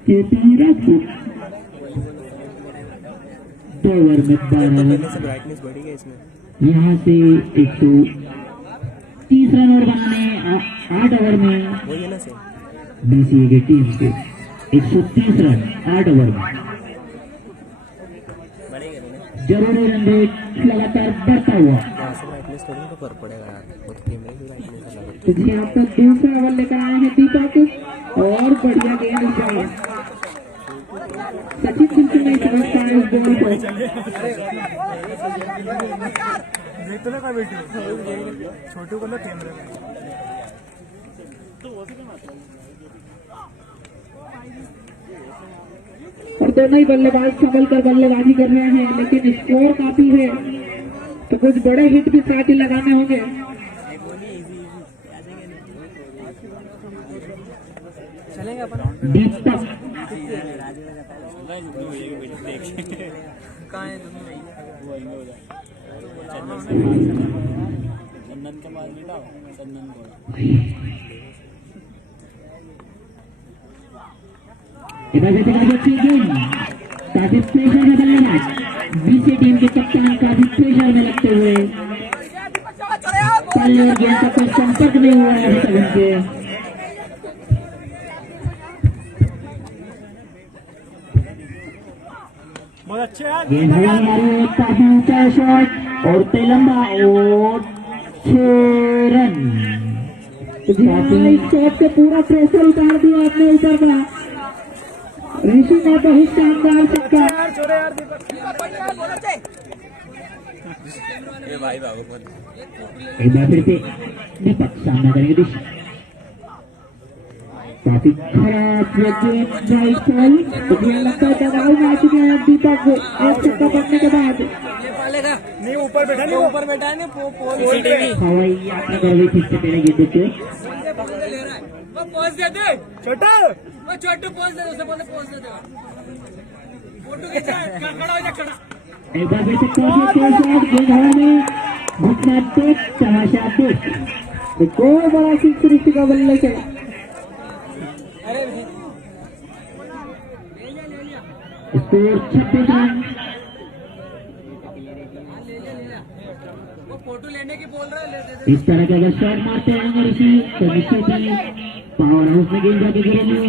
केपी राजपूत 2 ओवर में 12 रन, ब्राइटनेस बढ़ी है इसमें। यहाँ से 130 रन और बनाने 8 ओवर में वही है ना सेम, बीसीए की टीम के 130 रन 8 ओवर में। जरूरी रन रेट लगातार बढ़ता हुआ। यहाँ से ब्राइटनेस थोड़ी ना फर्क पड़ेगा यार, वो तो कैमरे की ब्राइटनेस अलग है। तो यहाँ पर दूसरा ओवर लेकर आए हैं दीपक और बढ़िया गेंद इस बार। सचिन बिल्कुल नहीं समझता है इस बॉल को। छोटू को ना कैमरे में और दोनों ही बल्लेबाज संभल कर बल्लेबाजी कर रहे हैं, लेकिन स्कोर काफी है तो कुछ बड़े हिट भी साथ ही लगाने होंगे। चलेंगे अपन। दीपक कहाँ है चंदन के पास बैठा चंदन को इधर से अच्छी गेंद काफी प्रेशर में बल्लेबाज बीसी टीम के कप्तान काफी प्रेशर में लगते हुए पहले और गेंद का कोई संपर्क नहीं हुआ है अभी तक उनके। गेंद हवा में आ रही है, काफी ऊंचा शॉट और लंबा और 6 रन। इस शॉट से पूरा प्रेशर उतार दिया अपने ऊपर का। ऋषि ने बहुत शानदार छक्का। ये भाई बाबू एक बार फिर से दीपक सामना करेंगे ऋषि। काफी खराब गेंद तो लगता है दबाव में आ चुके हैं दीपक एक छक्का पड़ने के बाद। नहीं ऊपर बैठा नहीं हवाई यात्रा कर रही थी इससे पहले गेंद देते एक बार फिर से काफी तेज शॉट गेंद हवा में घुटना टेक तमाशा टेक। कोई बड़ा सिक्स ऋषि का बल्ले से। Score 26 run. इस तरह के अगर शॉट मारते रहेंगे ऋषि तो निश्चित ही पावर हाउस में गेंद जाके गिरेंगे।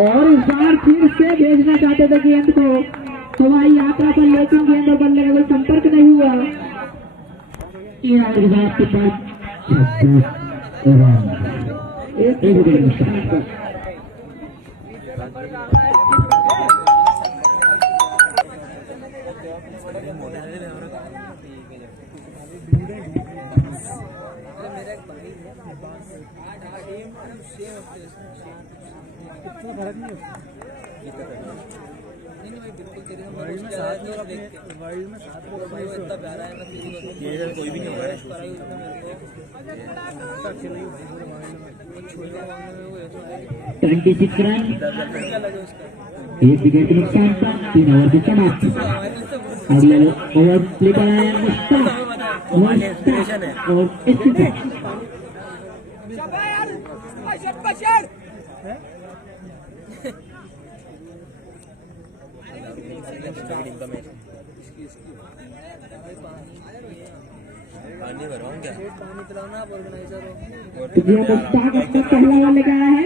और इस बार फिर से भेजना चाहते थे गेंद को हवाई यात्रा पर, लेकिन गेंद और बल्ले का कोई संपर्क नहीं हुआ। 3 ओवर के बाद के पास 26 रन। एक विकेट नुकसान। कोई भी नहीं होगा 26 रन, 1 विकेट के नुकसान पर 3 ओवर की समाप्ति। अगला ओवर प्ले कराया मुश्ताक और इस्तीफा। पानी भरवाऊं क्या? ये मुश्ताक अपना पहला ओवर लेकर आया है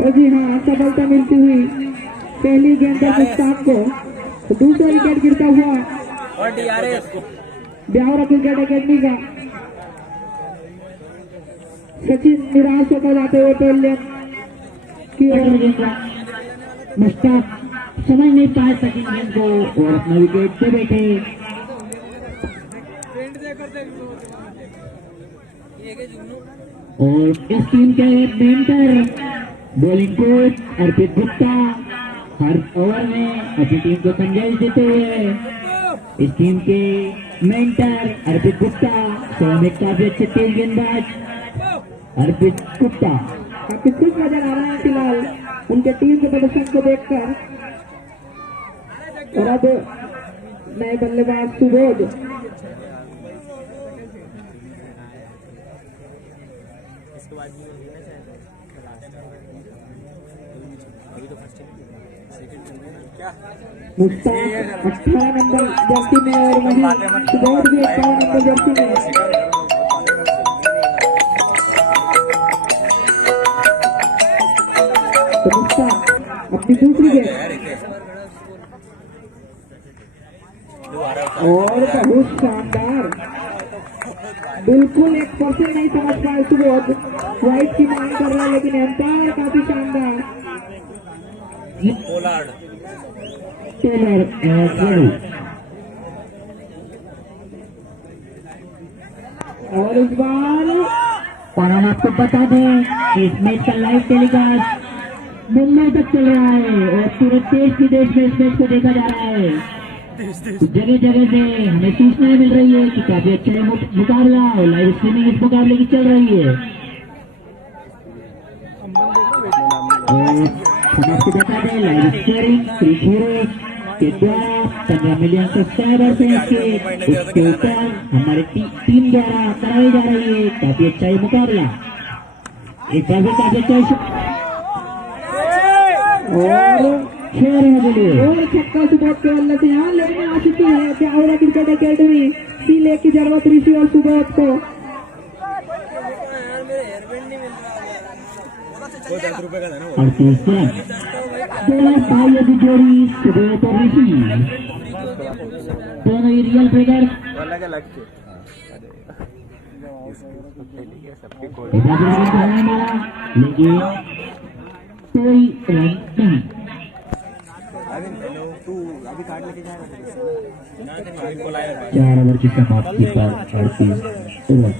और जी हाँ सफलता मिलती हुई पहली गेंद पर मुश्ताक को। दूसरा विकेट गिरता हुआ और DRS ब्यावरा क्रिकेट अकेडमी का सचिन निराश होकर जाते हुए पहले की ओर। मुश्ताक समझ नहीं पाए सचिन गेंद को और अपना विकेट से बैठे। और इस टीम के मेंटर बॉलिंग कोच अर्पित गुप्ता हर ओवर में अपनी टीम को संदेश देते हुए। इस टीम के मेंटर अर्पित गुप्ता स्वयं एक काफी अच्छे तेज गेंदबाज अर्पित गुप्ता काफी खुश नजर आ रहे हैं फिलहाल उनके टीम के प्रदर्शन को देखकर। और अब नए बल्लेबाज सुबोध मुश्ताक 18 नंबर जर्सी में और वहीं सुबोध भी 18 नंबर जर्सी में। तो मुश्ताक अपनी दूसरी गेंद और बहुत शानदार, बिल्कुल 1% नहीं समझ पाए सुबोध, वाइट की मांग कर रहा है लेकिन एम्पायर काफी शानदार। पोलार्ड टेलर और इस बार और हम आपको बता दें कि इस मैच का लाइव टेलीकास्ट मुंबई तक चल रहा है और पूरे देश विदेश में इस मैच को देखा जा रहा है। जगह जगह से हमें सूचनाएं मिल रही है कि काफी अच्छा मुकाबला और लाइव स्ट्रीमिंग इस मुकाबले की चल रही है। और हम आपको बता दें लाइव स्ट्रीमिंग के द्वारा 15 मिलियन सब्सक्राइबर से उसके ऊपर हमारे टीम द्वारा कराई जा रही है काफी अच्छा ही मुकाबला। एक बार फिर काफी अच्छा और 6 रन के लिए और छक्का सुबोध के बल्ले से यहाँ लेने आ चुकी है ब्यावरा क्रिकेट एकेडमी। सीले की जरूरत ऋषि और सुबोध को। और तीसरा बोलर भाइयों की जोड़ी सुबोध और ऋषि दोनों ही रियल ब्रेकर। अलग अलग के लेकिन कोई रन नहीं। तू अभी कार्ड लेके जा रहा है 4 ओवर की समाप्ति पर 38 ओवर।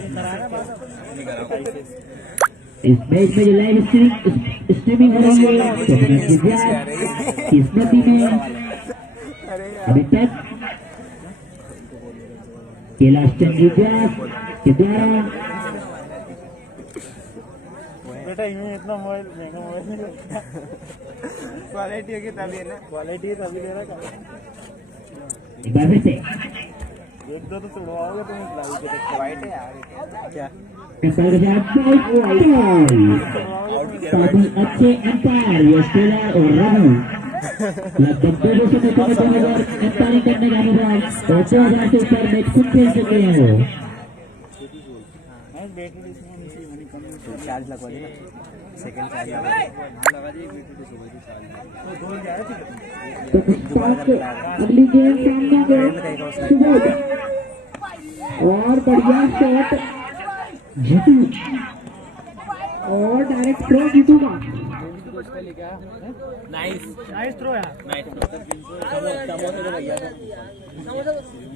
इस मैच में जो लाइव स्ट्रीमिंग हो रही है की स्मृति में अभी तक कैलाश चंद्र व्यास के द्वारा बेटा इतना मोबाइल महंगा मोबाइल नहीं क्वालिटी होगी तभी है ना क्वालिटी तभी ले रहा एक बार फिर से एक दो तो तोड़वाओगे तुम वाइट है यार क्या काफी अच्छे अंपायर यशपाल और रघु लगभग 2 से कम अंपायरिंग करने का अनुभव और 2000 से ऊपर मैच खुद खेल चुके हैं वो। चार्ज लगवा देना सेकंड चार्ज लगा तो अगली गेम सामने गए सुबोध और बढ़िया शॉट जीतू और डायरेक्ट थ्रो जीतू का। नाइस थ्रो यार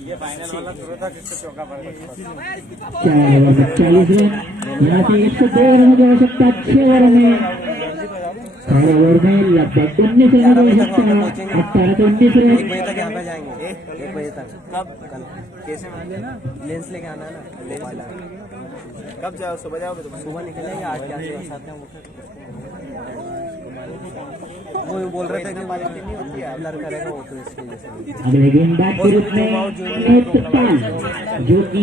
ये फाइनल वाला थ्रो था जिससे चौका पड़ गया 4 ओवर में 40 रन यहाँ से 102 रन की आवश्यकता 6 ओवर में। 4 ओवर में लगभग 19 रन की आवश्यकता 18 से 19 रन। 1 बजे तक यहाँ पे जाएंगे 1 बजे तक कब कल कैसे लेंस लेके आना है ना लेंस कब जाओ सुबह जाओगे तो सुबह निकलेंगे 8 के आसपास वो बोल रहे थे कि नहीं होती है लड़का रहेगा वो तो इसकी वजह से। अगले गेंदबाज के रूप में नेत्रपाल जो कि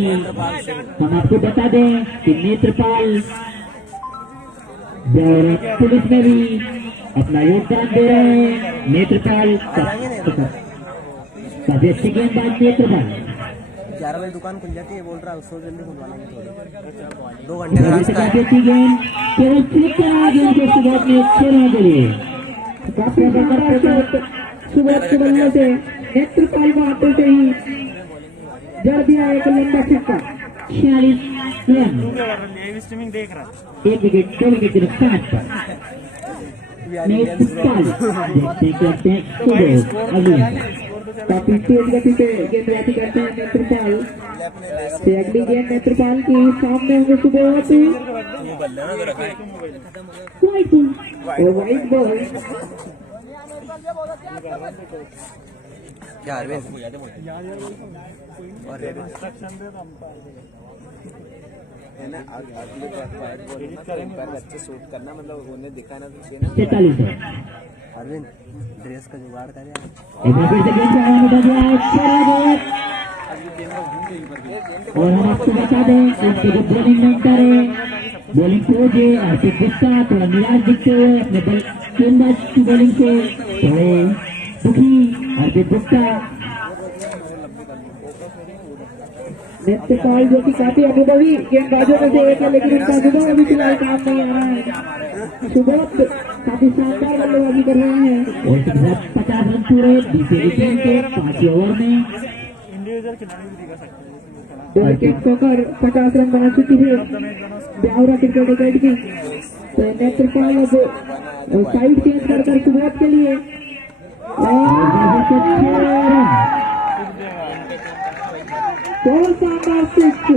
हम आपको बता दें कि नेत्रपाल पुलिस में भी अपना योगदान दे रहे हैं। नेत्रपाल काफी अच्छी गेंदबाज नेत्रपाल 11 बजे दुकान खुल जाती है बोल रहा है उसको जल्दी खुलवा लेंगे 2 घंटे का रास्ता काफी है अच्छी गेंद केवल क्लिक करा गेंद को शुरुआत में 6 रन के लिए। काफी शानदार शॉट सुबोध के बल्ले से नेत्रपाल को हाथों से ही जड़ दिया एक लंबा छक्का। 46 रन स्ट्रीमिंग देख रहा एक विकेट 2 विकेट के नुकसान पर नेत्रपाल देखते करते हैं सुबोध। अगली काफी तेज गति से गेंदबाजी करते हैं नेत्रपाल से। अगली गेंद नेत्रपाल की सामने होंगे सुबोध वाइट बॉल क्या अरविंद है ना अगले बार अच्छे शूट करना मतलब उन्हें दिखाना तो चाहिए ना 43 रन। अरविंद ड्रेस का जुगाड़ कर यार एक बार फिर से गेंद आया होता गया 6 रन और हम आपको बता दें कि जो बॉलिंग मेंटर है बॉलिंग कोच है अर्पित गुप्ता थोड़ा निराश दिखते हुए अपने गेंदबाज की बॉलिंग से थोड़े दुखी अर्पित गुप्ता। नेत्रपाल जो कि काफी अनुभवी गेंदबाजों में से एक है लेकिन उनका अनुभव अभी फिलहाल काम नहीं आ रहा है। सुबोध काफी शानदार बल्लेबाजी कर रहे हैं और 50 रन पूरे दूसरे टीम के 5 ओवर में। इंडिविजुअल खिलाड़ी भी दिखा सकते हैं 2 विकेट खोकर 50 रन बना चुकी है ब्यावरा क्रिकेट एकेडमी। तो नेत्रपाल अब साइड चेंज कर सुबोध के लिए बहुत शानदार सिक्स।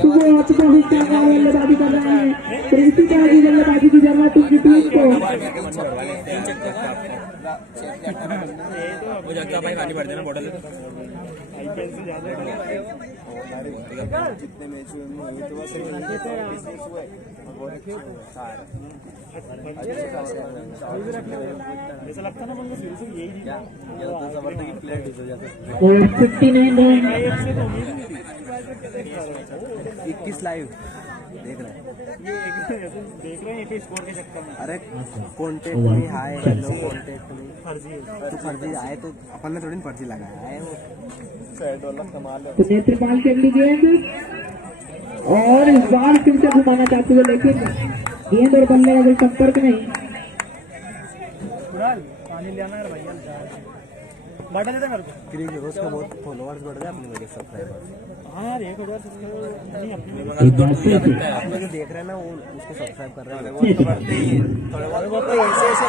सुबोध बहुत शानदार बल्लेबाजी कर रहे हैं। तो इसी तरह की बल्लेबाजी की जरूरत उनकी टीम को। भाई पानी भर देना बॉटल जितने मैच हुए तो बस जैसा लगता ना बंदा शुरू से यही क्या ये तो जबरदस्ती प्लेट हो जाता और 59 रन 21 लाइव देख रहे हैं देख रहे हैं कि स्कोर के चक्कर में अरे कॉन्टेक्ट में हाय हेलो कॉन्टेक्ट में फर्जी है। तो फर्जी आए तो अपन ने थोड़ी फर्जी लगाया है वो सैड वाला कमाल है तो नेत्रपाल के अगली गेंद और इस बार फिर से घुमाना चाहते हुए, लेकिन गेंद और बल्ले का कोई संपर्क नहीं। पानी ले आना यार भैया बाटा देता मेरे को। क्रिक रोज का बहुत फॉलोअर्स बढ़ गए अपने मेरे सब्सक्राइबर्स हाँ यार 1000 नहीं अपने एक बार फिर से आप लोग जो देख रहे हैं ना वो उसको सब्सक्राइब कर रहे हैं वो तो बढ़ते ही है थोड़े बहुत तो ऐसे ऐसे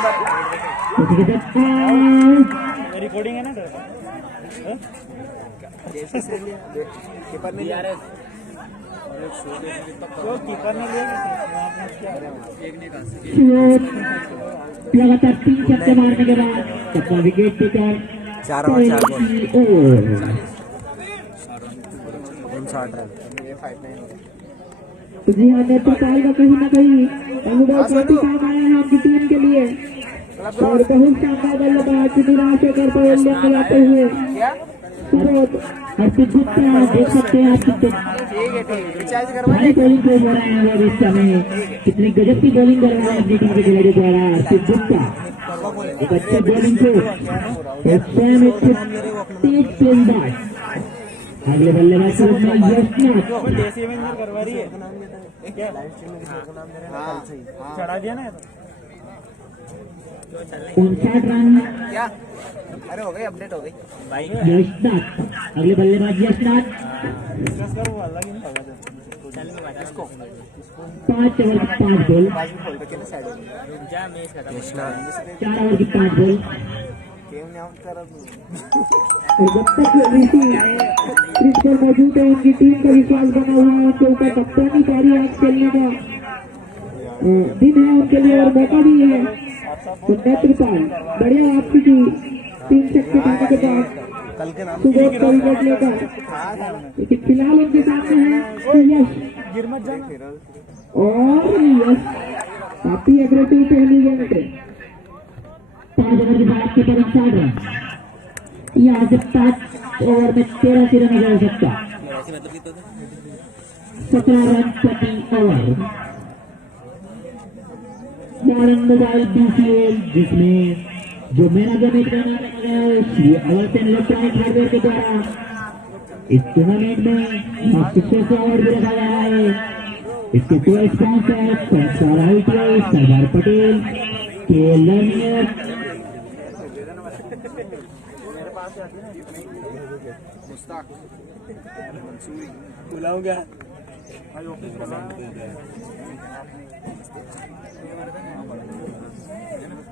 रिकॉर्डिंग है ना जैसे से लिया कीपर ने यार तो कीपर ने लिया लगातार 3 छक्के मारने के बाद अपना wicket taker 4 over 4 ball 59 run ये 59 हो तो जी हाँ, नेत्रपाल का कहीं ना कहीं अनुभव काफी काम आया है आपकी टीम के लिए और बहुत शानदार बल्लेबाज निराश होकर पवेलियन में आते हुए हर्षित गुप्ता देख सकते हैं आप कितने भारी बॉलिंग हो रहा है वो इस समय, कितनी गजब की बॉलिंग कर रहा है अपनी टीम के खिलाड़ियों द्वारा हर्षित गुप्ता। एक अच्छे बॉलिंग को स्वयं एक तेज गेंदबाज अगले बल्लेबाज के रूप में यशनाथ देसी में करवा रही है क्या चढ़ा दिया ना 59 रन क्या अरे हो गई अपडेट हो गई यशनाथ। अगले बल्लेबाज यशनाथ डिस्कस करो वो अलग ही नहीं होगा इसको 5 ओवर 5 बॉल बाजू खोल के ना साइड में कृष्णा 4 ओवर की 5 बॉल। गेम ने आउट कर और जब तक ऋषि क्रीज पर मौजूद है उनकी टीम का विश्वास बना हुआ है, उनके ऊपर कप्तानी पारी आज खेलने का दिन है उनके लिए और मौका भी है। तो नेत्रपाल बढ़िया आपकी की 3 छक्के मारने के बाद कल के नाम सुबह का विकेट लेकर, लेकिन फिलहाल उनके सामने है यश गिर मत जाना और यश काफी एग्रेसिव पहली गेंद पे 5 ओवर के बाद के 60 रन। यहाँ से 5 ओवर में 13 रन हो सकता, 17 रन प्रति ओवर। मॉडर्न मोबाइल BCL जिसमें जो मैन ऑफ द मैच का नाम रखा गया है श्री अवर्तन इलेक्ट्रॉनिक हार्डवेयर के द्वारा इस टूर्नामेंट में सक्सेस अवार्ड भी रखा गया है। इसके को स्पॉन्सर सरदार पटेल के लर्नियर बुलाऊंगा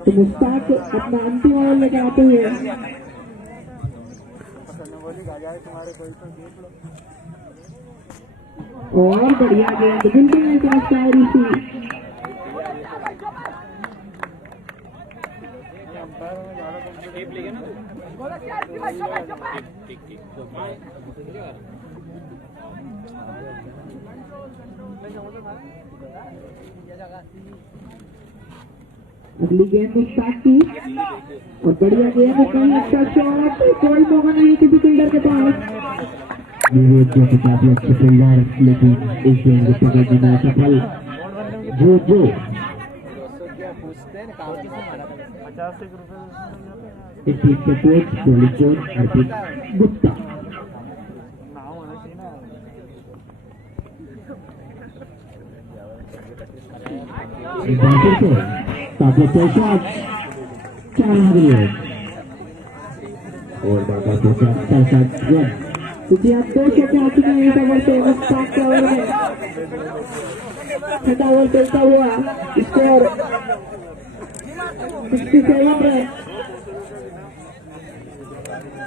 तो मुश्ताक अपना अंतिम ओवर लेकर आते हुए और बढ़िया गेंद बिल्कुल नहीं समझता है ऋषि। अगली गेंद मुश्ताक की और बढ़िया गेंद, कहीं अच्छा शॉट, कोई मौका नहीं किसी फील्डर के पास। विवेक जैसे काफी अच्छे फील्डर, लेकिन इस गेंद को पकड़ने में असफल। जो 50 इस टीम के कोच बॉलिंग कोच अर्पित गुप्ता। नाम होना चाहिए ना एक बार फिर से काफी अच्छा शॉट, 4 रन के लिए और बाबा को 67 रन। क्योंकि आप 2 छक्के आ चुके हैं इस ओवर से, मुश्ताक के ओवर में 6वां ओवर चलता हुआ स्कोर 67 रन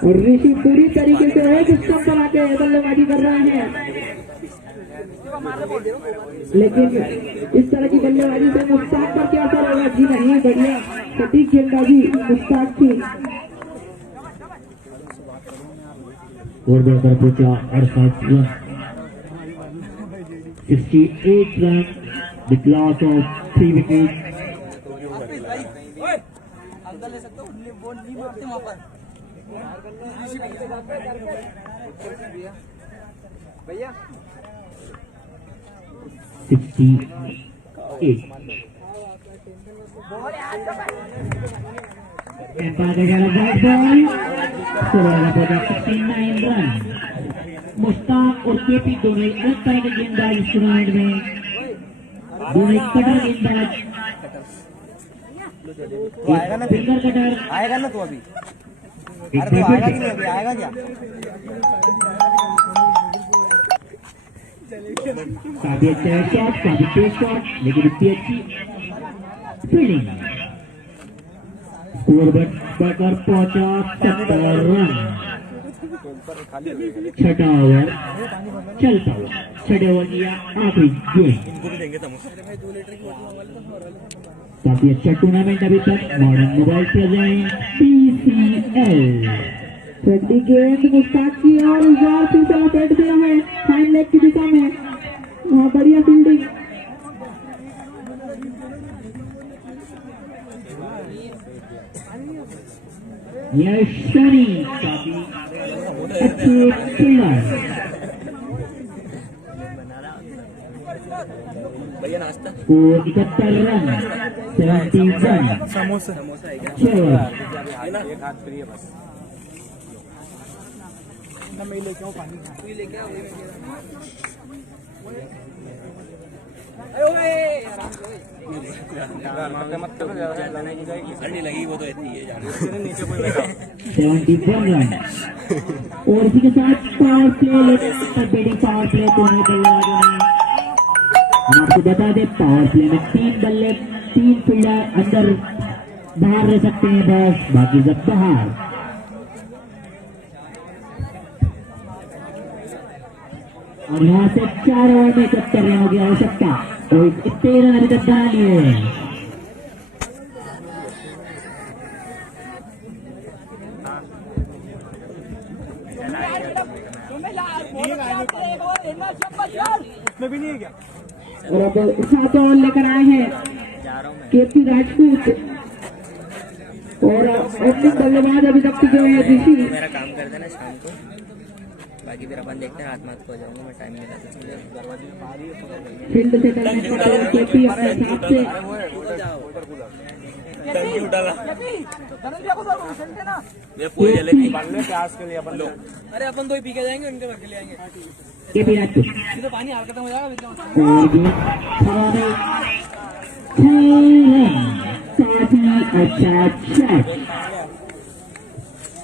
और ऋषि पूरी तरीके से एक स्टंप पर आके बल्लेबाजी कर रहे हैं, लेकिन इस तरह की बल्लेबाजी से मुश्ताक पर क्या असर होगा? जी नहीं, बढ़िया सटीक गेंदबाजी मुश्ताक की। और बढ़कर पहुंचा 68 run, 68 run with loss of 3 wickets. ले सकते हो बॉल नहीं मारते वहां पर भैया 68. Empate got a white ball. Score का पहुंचा 69 रन. मुश्ताक और केपी दोनों एक अलग तरह के गेंदबाज इस टूर्नामेंट में, दोनों एक कटर गेंदबाज, तो आएगा ना फिंगर कटर, आएगा ना तो अभी एक अरे तो आएगा बैटर। कि नहीं अभी आएगा क्या काफी अच्छा शॉट, काफी तेज शॉट, लेकिन इतनी अच्छी फील्डिंग। स्कोर बढ़कर पहुंचा 70 रन। छठा ओवर चलता हुआ, छठे ओवर की आखिरी गेम। इनको भी देंगे समोसा काफी अच्छा टूर्नामेंट अभी तक मॉडर्न मोबाइल प्रेजेंट PCL। छठी गेंद मुश्ताक की और इस बार फिर से लपेट दिया है फाइन लेग की दिशा में। वहाँ बढ़िया फील्डिंग। यह शनि काफी अच्छे फील्डर। भैया नाश्ता स्कोर 71 रन, 71 समोसा समोसा है क्या 6 ओवर। एक हाथ फ्री है बस ना मैं लेके आऊँ पानी तू ही लेके आ ठंडी लगी वो तो इतनी है नीचे कोई बैठा 71 रन। और इसी के साथ power play, batting power play दोनों बल्लेबाजों ने। हम आपको बता दें पावर प्ले में 3 बल्ले 3 फील्डर अंदर बाहर रह सकते हैं, बस बाकी सब बाहर। और यहाँ से 4 ओवर में 71 रनों की आवश्यकता और 13 रन अभी तक बना लिए। उसमें भी नहीं है क्या और अब 7 ओवर लेकर आए हैं केपी राजपूत और ओपनिंग बल्लेबाज अभी तक टिके हुए हैं ऋषि। मेरा काम कर देना शाम को, बाकी फिर अपन देखते हैं रात मात को हो जाऊंगा मैं, टाइम मिला तो चले फील्ड से करने का केपी अपने हिसाब से प्याज के लिए अपन लोग अरे अपन तो ही पी के जाएंगे, उनके घर के ले आएंगे। केपी राजपूत ये तो पानी हाल खत्म हो जाएगा और ये काफी अच्छा शॉट।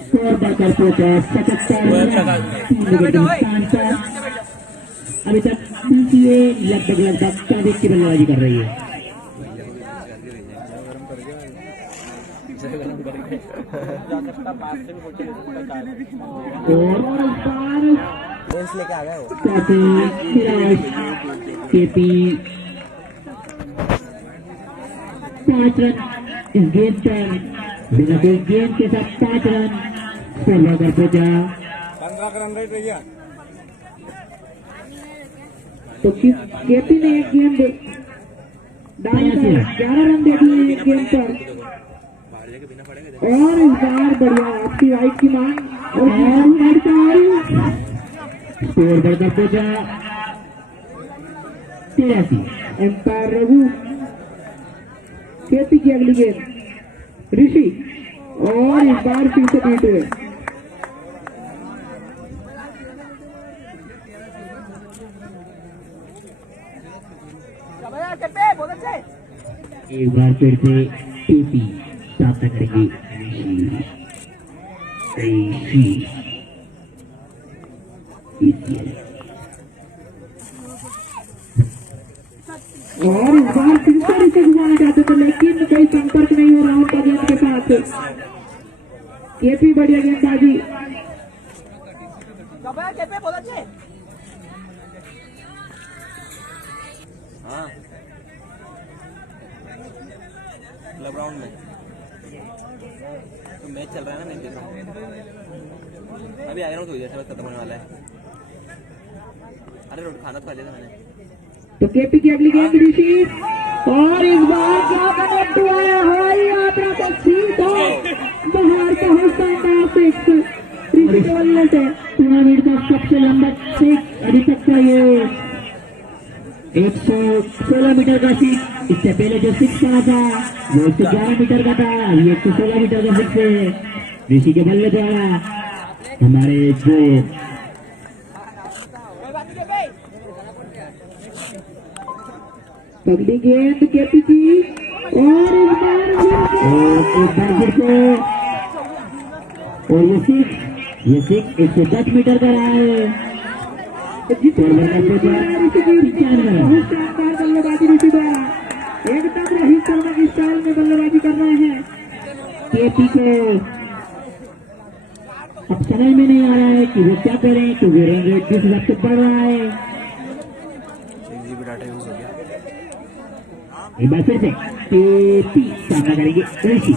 स्कोर बढ़कर पहुंचा 77 रन, 3 विकेट नुकसान पर। अभी तक PCA लगभग 24 की बल्लेबाजी कर रही है। और बेंच लेके आ गए वो काफी सिराज केपी 5 रन इस गेंद पर, बिना कोई गेंद के साथ 5 रन स्कोर बढ़कर पहुंचा। 15 रन रेट भैया तो केपी ने एक गेंद डालकर 11 रन दे दिए एक गेंद पर। और इस बार बढ़िया आपकी राइट की मांग और स्कोर बढ़कर पहुंचा 83। एम्पायर रघु। केपी की अगली गेंद ऋषि और इस बार फिर से बीट हुए। एक बार फिर से केपी सामना करेंगे ऋषि। और इस बार फिर से इसे घुमाना चाहते थे लेकिन कोई संपर्क नहीं हो रहा उनका गेंद के साथ। केपी बढ़िया गेंदबाजी। हाँ क्लब राउंड में तो मैच चल रहा है ना, नहीं देख रहा हूँ अभी आया हूँ, तो जैसे बस खत्म होने वाला है। अरे रोटी खाना तो खा लिया था मैंने। तो केपी की अगली गेंद ऋषि और इस बार क्या कनेक्ट हुआ है हवाई यात्रा को सीधा बाहर का शानदार सिक्स ऋषि के बल्ले से। टूर्नामेंट का सबसे लंबा सिक्स अभी तक का ये 116 मीटर का सिक्स। इससे पहले जो सिक्स कहा था वो 111 मीटर का था, अभी 116 मीटर का सिक्स है ऋषि के बल्ले द्वारा। हमारे जो अगली गेंद केपी की और इस बार फिर से और ये सिक्स 110 मीटर का रहा है। बहुत शानदार बल्लेबाजी ऋषि द्वारा, एकदम रोहित शर्मा की स्टाइल में बल्लेबाजी कर रहे हैं। केपी को अब समझ में नहीं आ रहा है कि वो क्या करें, क्योंकि रन रेट जिस हिसाब से बढ़ रहा है। एक बार फिर से केपी सामना करेंगे ऋषि।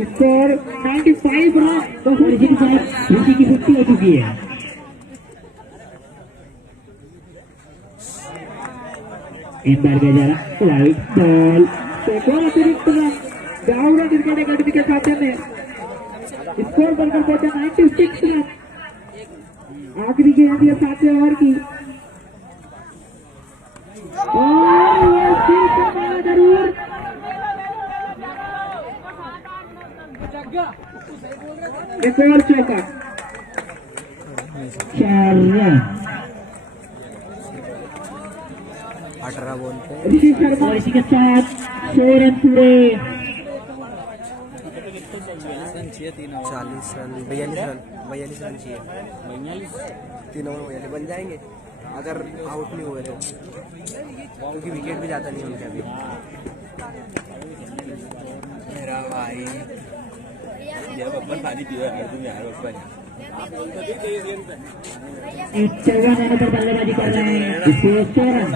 Score 95 run. तो ऋषि के साथ ऋषि की 50 हो चुकी है। एक बार गया जा रहा वाइट बॉल। एक और अतिरिक्त रन जाऊरा क्रिकेट अकेडमी के खाते में। स्कोर बनकर पहुंचा 96 रन। आखिरी गेंद ये 7 ओवर की और ये सिर से मारा जरूर। एक और चौका 4 रन। 18 बॉल पे ऋषि शर्मा और इसी के साथ 100 रन पूरे। 40 रन 42 रन चाहिए। 3 ओवर 42 बन जाएंगे अगर आउट नहीं हुए तो, क्योंकि विकेट भी जाता नहीं उनके अभी। मेरा भाई ये बब्बर पानी पियो यार, तुम यार बब्बर 54 रनों पर बल्लेबाजी कर रहे हैं। इसको 100 रन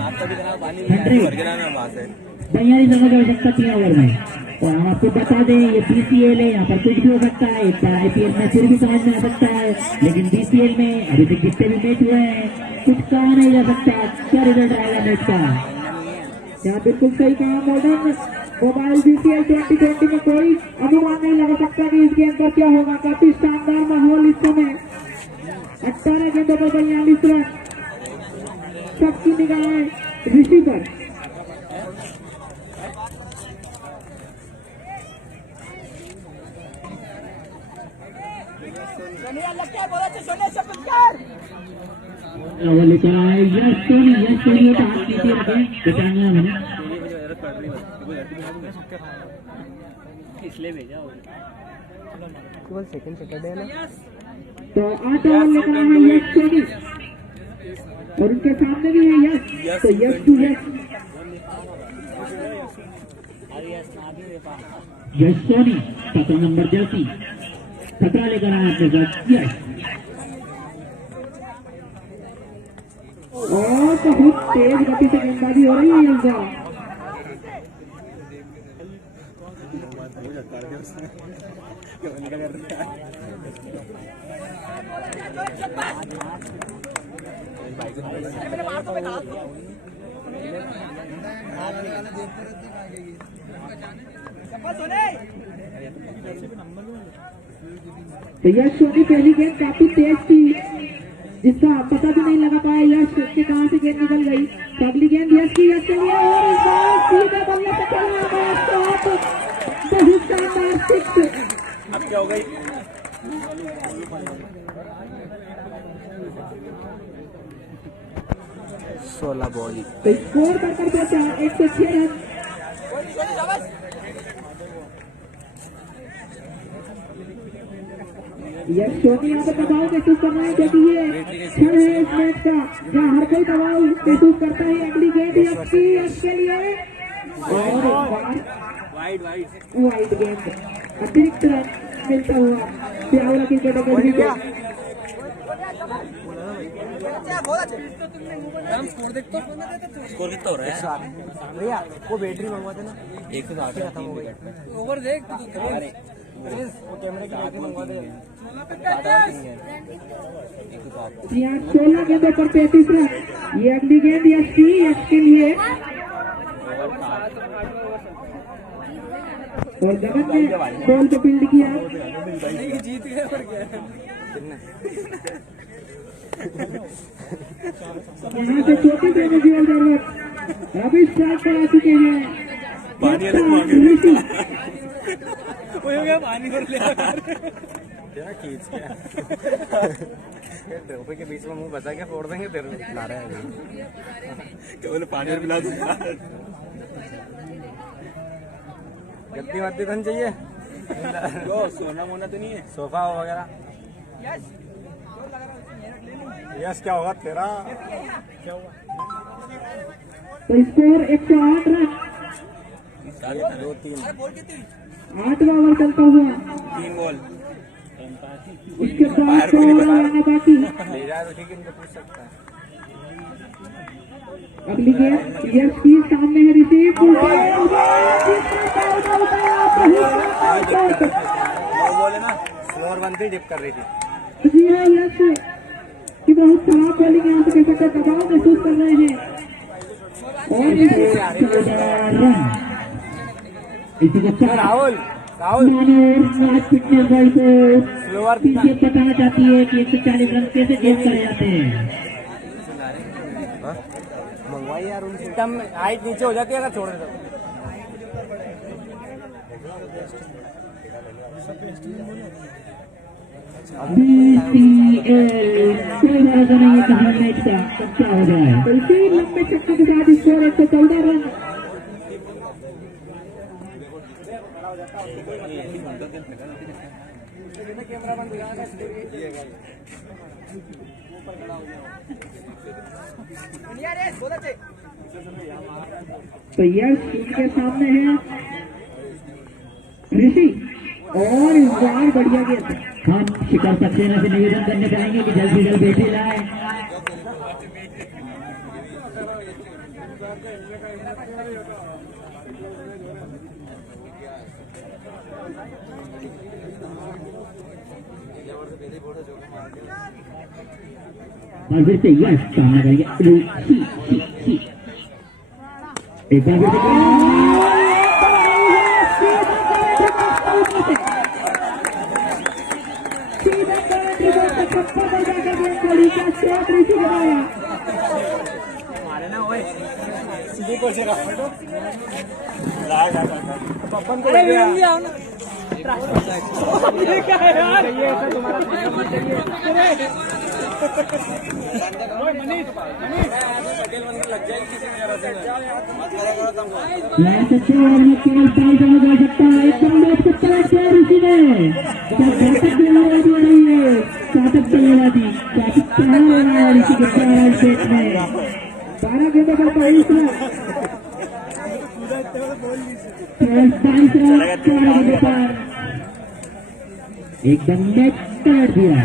42 रनों की आवश्यकता 3 ओवर में। और हम आपको बता दें ये बीसीएल है, यहाँ पर कुछ भी हो सकता है। एक बार आईपीएल में फिर भी समझ में आ सकता है, लेकिन बीसीएल में अभी तक जितने भी मैच हुए हैं कुछ कहा नहीं जा सकता क्या रिजल्ट आएगा मैच का। यहाँ बिल्कुल सही कहा। मॉडर्न मोबाइल बीसीएल 2020 में कोई अनुमान नहीं लगा सकता कि इस गेम पर क्या होगा। काफी शानदार माहौल इस समय। 18 गेंदों पर 42 रन। सबकी निगाहें ऋषि पर। लेकर आए यश सोनी का हाथ नीचे रखें ब्रिटानिया में। केवल सेकंड सैटरडे है ना। तो 8 ओवर लेकर आए हैं यश सोनी और उनके सामने भी है यश। तो Yash to Yash Soni 17 number jersey 17 लेकर आए अपने साथ यश। और बहुत तेज गति से गेंदबाजी हो रही है इस बार। तो यश सोनी पहली गेंद काफी तेज थी, जिसका पता भी नहीं लगा पाया यश के कहां से गेंद निकल गई। तो अगली गेंद यश की, यश के लिए और इस बार सीधे बल्ले पे चला गया शॉट। बहुत शानदार सिक्स। अब क्या हो गई? 16 बॉल। तो स्कोर करकर पहुंचा 106 रन। यश सोनी यहाँ पर दबाव महसूस कर रहे हैं, क्योंकि ये क्षण है इस मैच का जहाँ हर कोई दबाव महसूस करता है। अगली गेंद यश की, यश के लिए और वाइड गेंद। अतिरिक्त रन मिलता हुआ प्यावरा क्रिकेट अकेडमी को। स्कोर कितना हो रहा है भैया? वो बैटरी मंगवाते ना, 108 खत्म हो गई। ओवर देख वो कैमरे की लाइट मंगवा दे। 16 गेंदों पर 35 रन। ये अगली गेंद यश के लिए और जगत ने बॉल को फील्ड किया। जीत गए और क्या यहाँ से छोटी देने की जरूरत। अभी स्ट्राइक पर आ चुके हैं ऋषि। पानी भर लिया तेरा खींच के ड्रोपे के बीच में मुंह बचा के फोड़ देंगे तेरे ला रहे हैं केवल पानी और पिला दूंगा। गद्दी वद्दी धन चाहिए जो सोना मोना तो नहीं है सोफा वगैरह। यस क्या होगा तेरा क्या हुआ? तो स्कोर 108 रन। 2-3 8वां ओवर चलता हुआ 3 बॉल। उसके बाद तो लगाना बाकी। ले जाए तो ठीक है इनको पूछ सकता है। अगली गेंद यश की सामने है रिसीव। वो बोले ना स्लोअर बनते ही डिप कर रही थी। जी हाँ यश की बहुत खराब बॉलिंग यहाँ से कह सकते दबाव महसूस कर रहे हैं। और इसी को राहुल राहुल फिटनेस बॉल को स्लोअर पीछे बताना चाहती है कि 140 रन कैसे गेम करे जाते हैं। मंगवाई यार उनसे एकदम हाइट नीचे हो जाती है अगर छोड़ दे तो। कोई भरोसा नहीं है कहाँ मैच का कब क्या हो जाए। इसी लंबे छक्के के साथ स्कोर 114 रन। तो यश उनके सामने है ऋषि और इस बार बढ़िया गेंद। हम शिखर सक्सेना से निवेदन करने चाहेंगे कि जल्द से जल्द बेटे लाए। और फिर से यश सामना करेंगे एक बार फिर पप्पन को क्या है यार ये ऐसा तुम्हारा लग जाएगी किसी केवल 22 रन जा सकता है। एकदम देख सकता है क्या ऋषि ने क्या घातक बल्लेबाजी हो रही है। घातक बल्लेबाजी काफी कहा हो रहा है ऋषि के सेट में 12 गेंदों पर 22 रन। 22 रन 4 गेंदों पर एकदम नेट पलट दिया।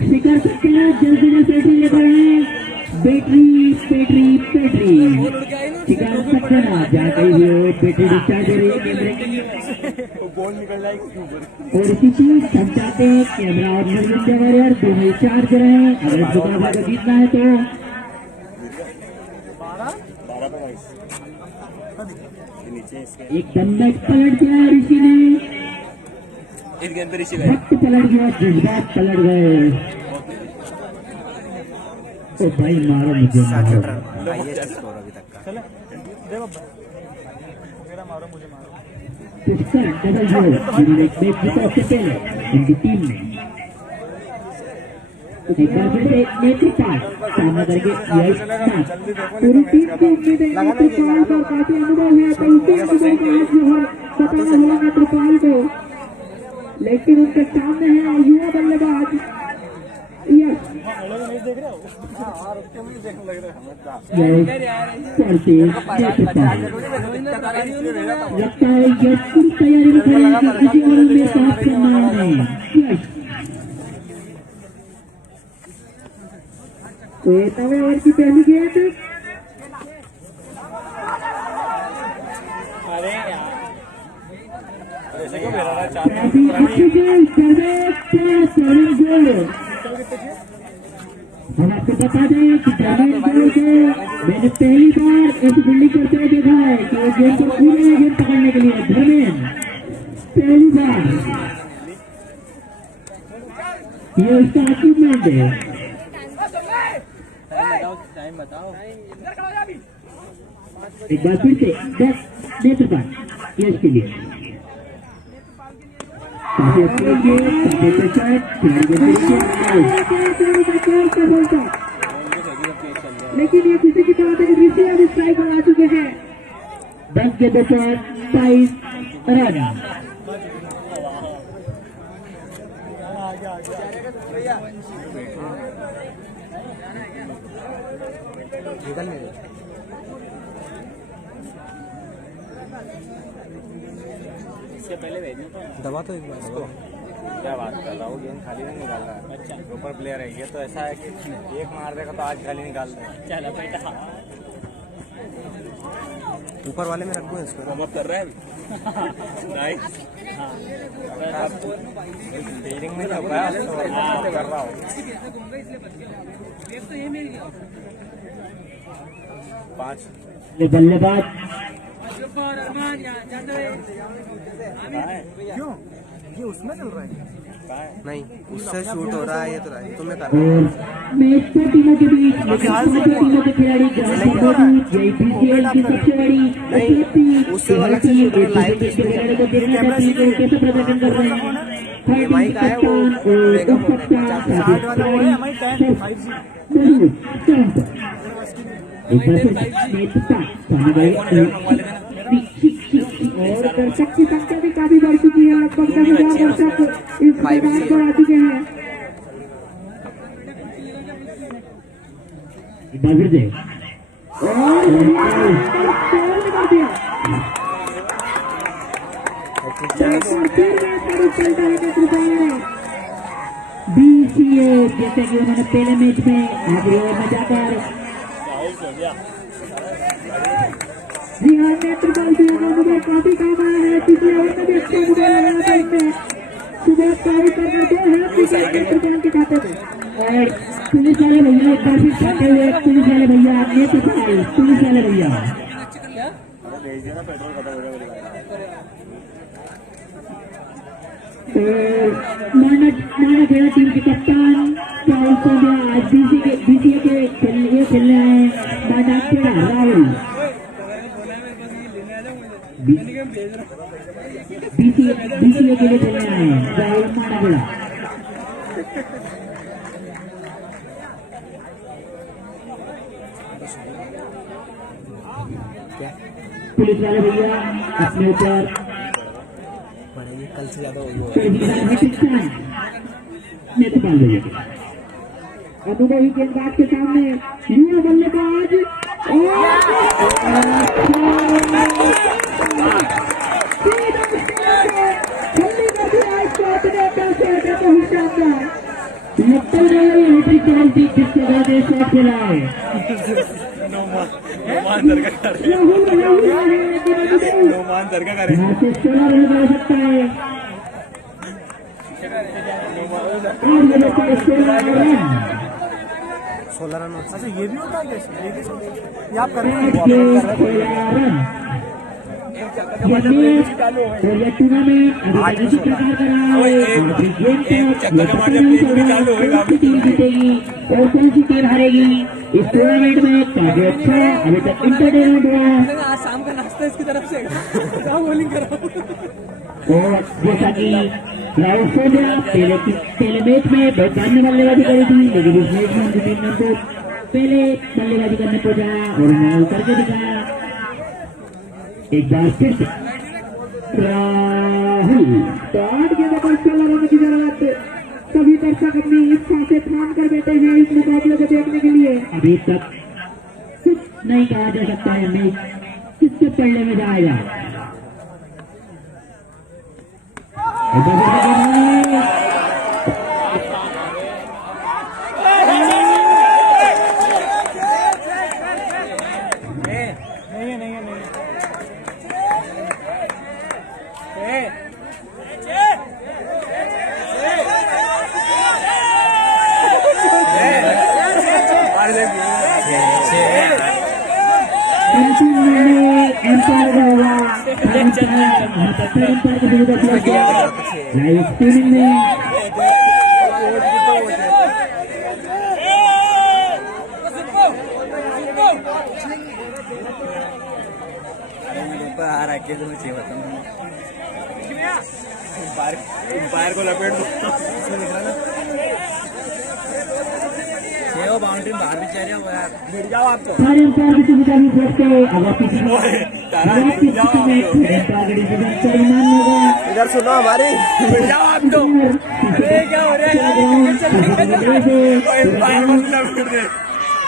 शिखर सक्सेना जल्दी से पेटी लेकर आए। बैटरी बैटरी बैटरी शिखर सक्सेना जहाँ कहीं भी हो बैटरी डिस्चार्ज हो रही है कैमरे की। बॉल निकल जाएगी और इसी चीज हम चाहते हैं कैमरा और निर्मित वॉरियर दोनों चार्ज रहें। अगर इस मुकाबले को जीतना है तो 12 नीचे एकदम नेट पलट दिया ऋषि ने। इस गेंद पे ऋषि वक्त पलट गया जज्बात पलट गए। ओ भाई मारो मुझे मारो। अभी तक का मेरा मारो मुझे मारो। पुष्कर डबल गोल जिन्होंने मैच जीता उससे पहले उनकी टीम ने। एक बार फिर से नेत्रपाल सामना करके यश पूरी टीम को उम्मीद है नेत्रपाल का काफी अनुभव है। तो उसी अनुभव का आज जोहर बताना हुआ नेत्रपाल को। लेकिन उनके सामने है युवा बल्लेबाज यश। लगता है यश पूरी तैयारी में खड़े हैं कि इसी ओवर में साफ करना है यश। तो 9वें ओवर की पहली गेंद अरे काफी अच्छी गेंद गोल। हम आपको बता दें कि गोल को मैंने पहली बार इस फील्डिंग करते हुए देखा है कि वो गेंद को पूरी गेंद पकड़ने के लिए धर्मेंद्र पहली बार, ये उसका अचीवमेंट है। टाइम बताओ। एक बार फिर से 10 नेत्रपाल यश के लिए काफी अच्छी गेंद, काफी अच्छा शॉट, लेकिन ये किसी की तरह से ऋषि अब स्ट्राइक पर आ चुके हैं। 10 गेंदों पर 22 रन। निकल नहीं रही। इससे पहले भेजने तो दबा तो एक बार इसको। क्या बात कर रहा हूँ, गेंद खाली नहीं निकाल रहा है। अच्छा, ऊपर प्लेयर है ये, तो ऐसा है कि एक मार देगा तो आज खाली निकाल दे। चलो बेटा, ऊपर वाले में रखो इसको। कवर कर रहा है फील्डिंग में कर रहा हूँ। पाँच बल्लेबाज क्यों? ये उसमें चल रहा है? नहीं, उससे शूट हो रहा है। ये तो तुम्हें कर और मैच को टीमों के बीच टीमों के खिलाड़ी यही PCL की सबसे बड़ी उपलब्धि। उससे वाला चीज लाइव खिलाड़ी को देखना चाहती है कि वो कैसे प्रदर्शन कर रहे हैं। माइक आया वो और दर्शक की संख्या भी काफी बढ़ चुकी है। लगभग 10,000 दर्शक इस मैदान पर आ चुके हैं। BCA जैसे कि उन्होंने पहले मैच में आखिरी ओवर में जाकर जी हाँ नेत्रपाल जी मुझे काफी काम आया है। पिछले ओवर में भी अच्छा मुझे लगाया था इनमें सुबह काफी करना दो है नेत्रपाल के खाते पे। और पुलिस वाले भैया एक बार फिर खाते हुए पुलिस वाले भैया नेत्रपाल पुलिस वाले भैया माना खेला टीम के कप्तान राहुल सोनिया आज BCA के खेलने आए माना राहुल BCA के लिए खेलने आए हैं राहुल मानागुड़ा। पुलिस वाले भैया अपने ऊपर कल से ज्यादा नेत्रपाल भैया अनुभवी गेंदबाज के सामने युवा बल्लेबाज जिसके बाद शॉट खेला है सकता है और ये 16 रन। अच्छा ये भी होता है? ये आप कर टीम जीतेगी और कौन सी टीम हारेगी इस टूर्नामेंट में काफी अच्छा अभी तक इंटरटेनमेंट हुआ। आज शाम का नाश्ता इसकी तरफ से बॉलिंग करो। और जैसा कि राहुल सोनिया पहले मैच में बहुत जानने बल्लेबाजी करी थी, लेकिन इस मैच में उनकी टीम ने तो पहले बल्लेबाजी करने को जाया और उन्होंने करके दिखाया। एक बार फिर से राहुल तो 8 गेंदों पर 16 रन की जरूरत। सभी दर्शक अपनी इच्छा से थाम कर बैठे हैं इस मुकाबले को देखने के लिए। अभी तक कुछ नहीं कहा जा सकता है मैच किसके पल्ले में जाएगा। लाइव स्ट्रीमिंग में आ रहा है कैसे मैं चाहिए बताऊँ बाहर को लपेट दो छः बाउंड्री बाहर भी चल रही है यार गिर जाओ आप तो सारे अंपायर की सुविधा भी देखते अगर किसी परिणाम होगा इधर सुनो हमारी गिर जाओ आप तो अरे क्या हो रहा है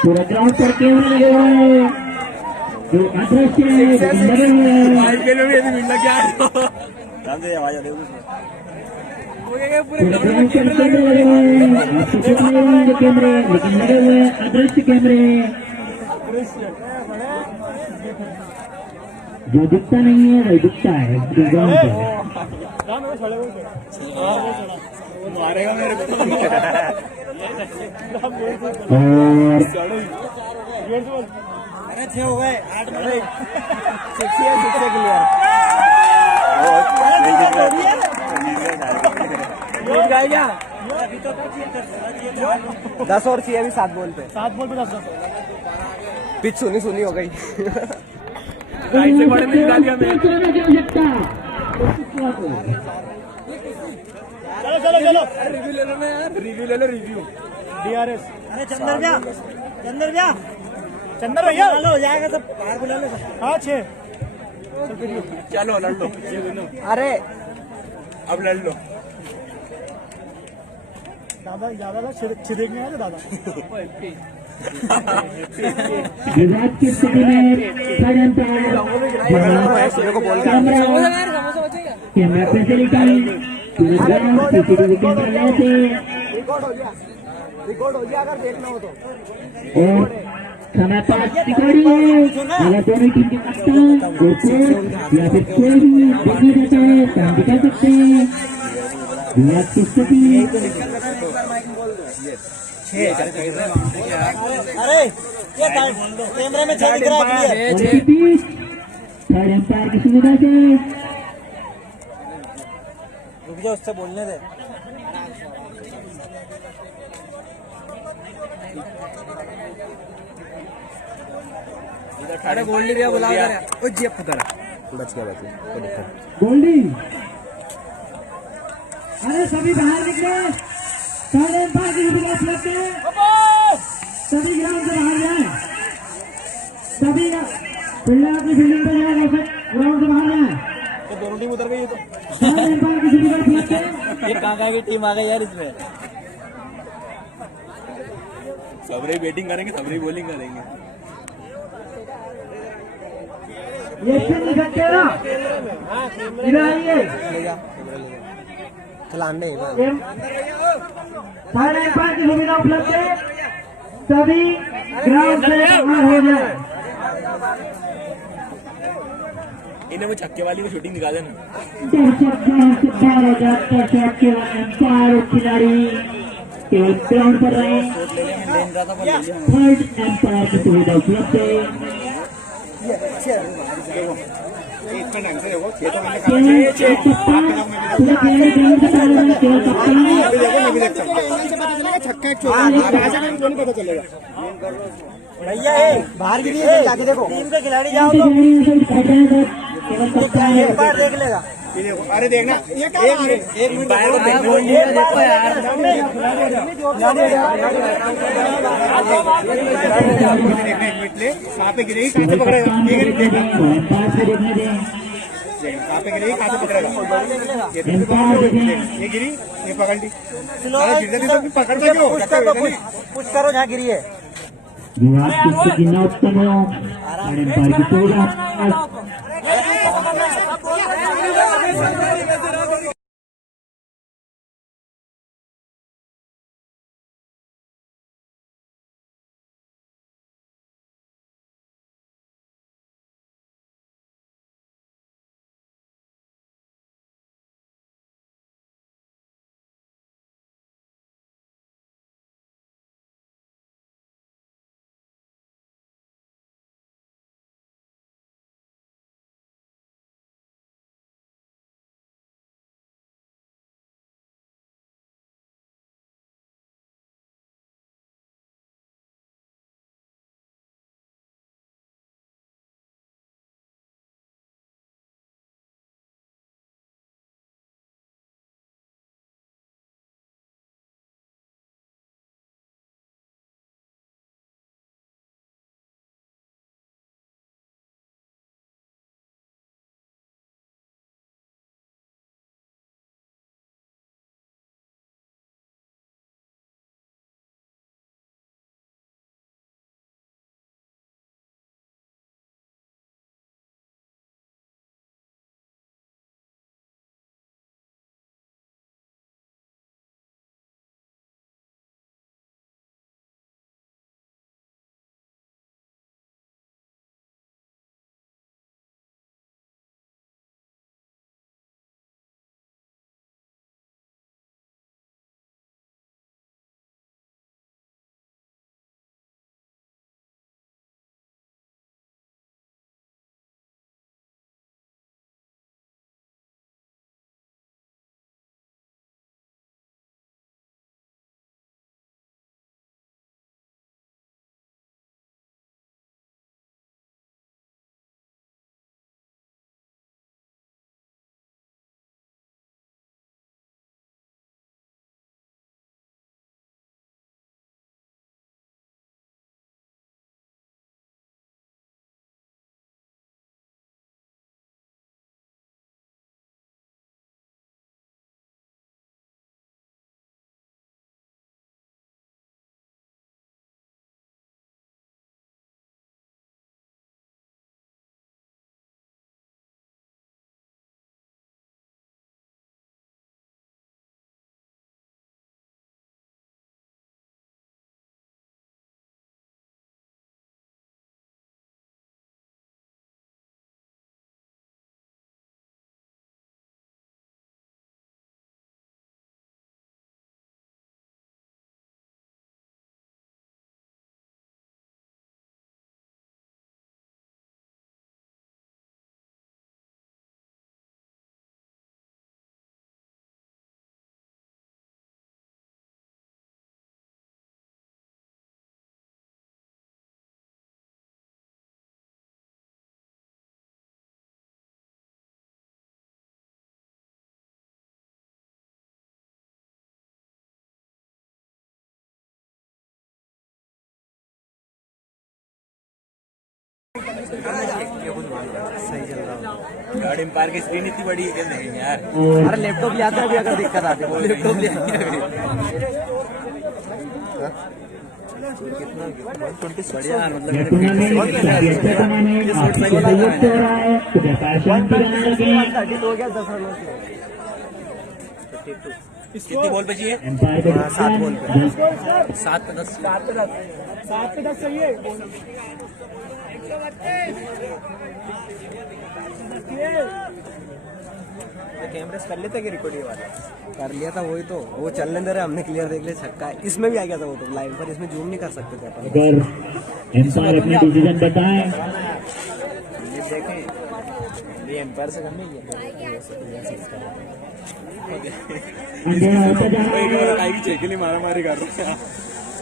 पूरा ग्राउंड पर कैमरे लगे हुए हैं जो अदृश्य लगे हुए हैं भाई के लिए भी यदि मिल लग गया ध्यान दे आवाज आ रही है पूरे पूरे ग्राउंड पर कैमरे लगे हुए हैं आपको कुछ नहीं होंगे कैमरे लेकिन लगे हुए हैं अदृश्य कैमरे जो दिखता नहीं है वही दिखता है जो ग्राउंड पर मारेगा मेरे को और अरे छः हो गए 8 बड़े क्या 10 और चाहिए अभी 7 बॉल पे 10 पिच सुनी सुनी हो गई राइट से बड़े में निकाल दिया मैं चलो रिव्यू ले लो ना यार रिव्यू ले लो रिव्यू DRS अरे चंदर भैया हो जाएगा सब बाहर बुला लो हाँ 6 चलो लड़ लो अरे अब लड़ लो दादा ज्यादा छिड़कने आए दादा विवाद की स्थिति में कैमरा फैसिलिटी सीसीटीवी कैमरा लेते रिकॉर्ड हो गया अगर देखना हो तो और समय पास रिकॉर्डिंग है अगर दोनों टीम के कप्तान कोच या फिर कोई भी देखने देता है तो हम दिखा सकते हैं विवाद की स्थिति अरे ये कैमरे में 6 दिख रहा है थर्ड एम्पायर की सुविधा से रुक जाओ उससे बोलने दे अरे गोल्डी भैया बुला रहा है ओ जी अब पता बच गया कोई दिक्कत गोल्डी अरे सभी बाहर निकले थर्ड एम्पायर की सुविधा उपलब्ध है सभी ग्राउंड से बाहर जाए सभी फील्डर अपनी फील्डिंग पे जाए ग्राउंड से बाहर जाए तो दोनों टीम उतर गई तो थर्ड एम्पायर की सुविधा उपलब्ध है ये कहाँ की टीम आ गई यार इसमें सबरे बैटिंग करेंगे सबरे बॉलिंग करेंगे ये खेल नहीं सकते ना इधर आइए चला अंडे थर्ड एम्पायर की सुविधा उपलब्ध है सभी ग्राउंड से बाहर हो जाए इन्हें वो छक्के वाली को शूटिंग दिखा देना दर्शक ग्राउंड से बाहर हो जाते हैं केवल एम्पायर और खिलाड़ी केवल ग्राउंड पर रहे थर्ड एम्पायर की सुविधा उपलब्ध है इतना ढंग से देखो छह तो मैंने केवल कप्तान पूरे खिलाड़ी ग्राउंड से बाहर हो रहे हैं, केवल कप्तान छक्का एक पता चलेगा भैया बाहर गिरी है जाके देखो टीम के खिलाड़ी जाओ तो केवल कप्तान है एक बार देख लेगा ये देखो अरे देखना एक मिनट बाहर को देखना देखो यार कहाँ पे गिरेगी कहाँ से पकड़ेगा ये गिरी एम्पायर से देखने दें कहाँ पे गिरेगी कहाँ से पकड़ेगा एम्पायर देखें ये गिरी ये पकड़ ली अरे गिरने तो पकड़ता क्यों पुश करो जहाँ गिरी है विवाद की स्थिति न उत्पन्न हो थर्ड एम्पायर की सुविधा सही चल रहा है यार। एम्पायर की स्क्रीन इतनी बड़ी है नहीं यार। और अरे लैपटॉप ले आता भी अगर दिक्कत आती है लैपटॉप ले बढ़िया यार, मतलब यह टूर्नामेंट काफी अच्छा टूर्नामेंट आपकी सहयोग से हो रहा है, उधर परेशान भी रहने लगे हैं। हो गया 10 रनों कितनी बॉल पे चाहिए? एम्पायर को 7 बॉल पे नुकसान। 7 पे 10 7 पे 10 चाहिए। कैमरे से कर लेते कि रिकॉर्ड ये वाला कर लिया था वही तो वो चलने दे रहे हमने क्लियर देख लिया छक्का है। इसमें भी आ गया था वो तो लाइव पर इसमें जूम नहीं कर सकते थे अपन। अगर एम्पायर अपना डिसीजन बताएं ये देखें ये एम्पायर से करनी है अंधेरा होता जा रहा है। चेक लिए मारा मारी कर रहे हैं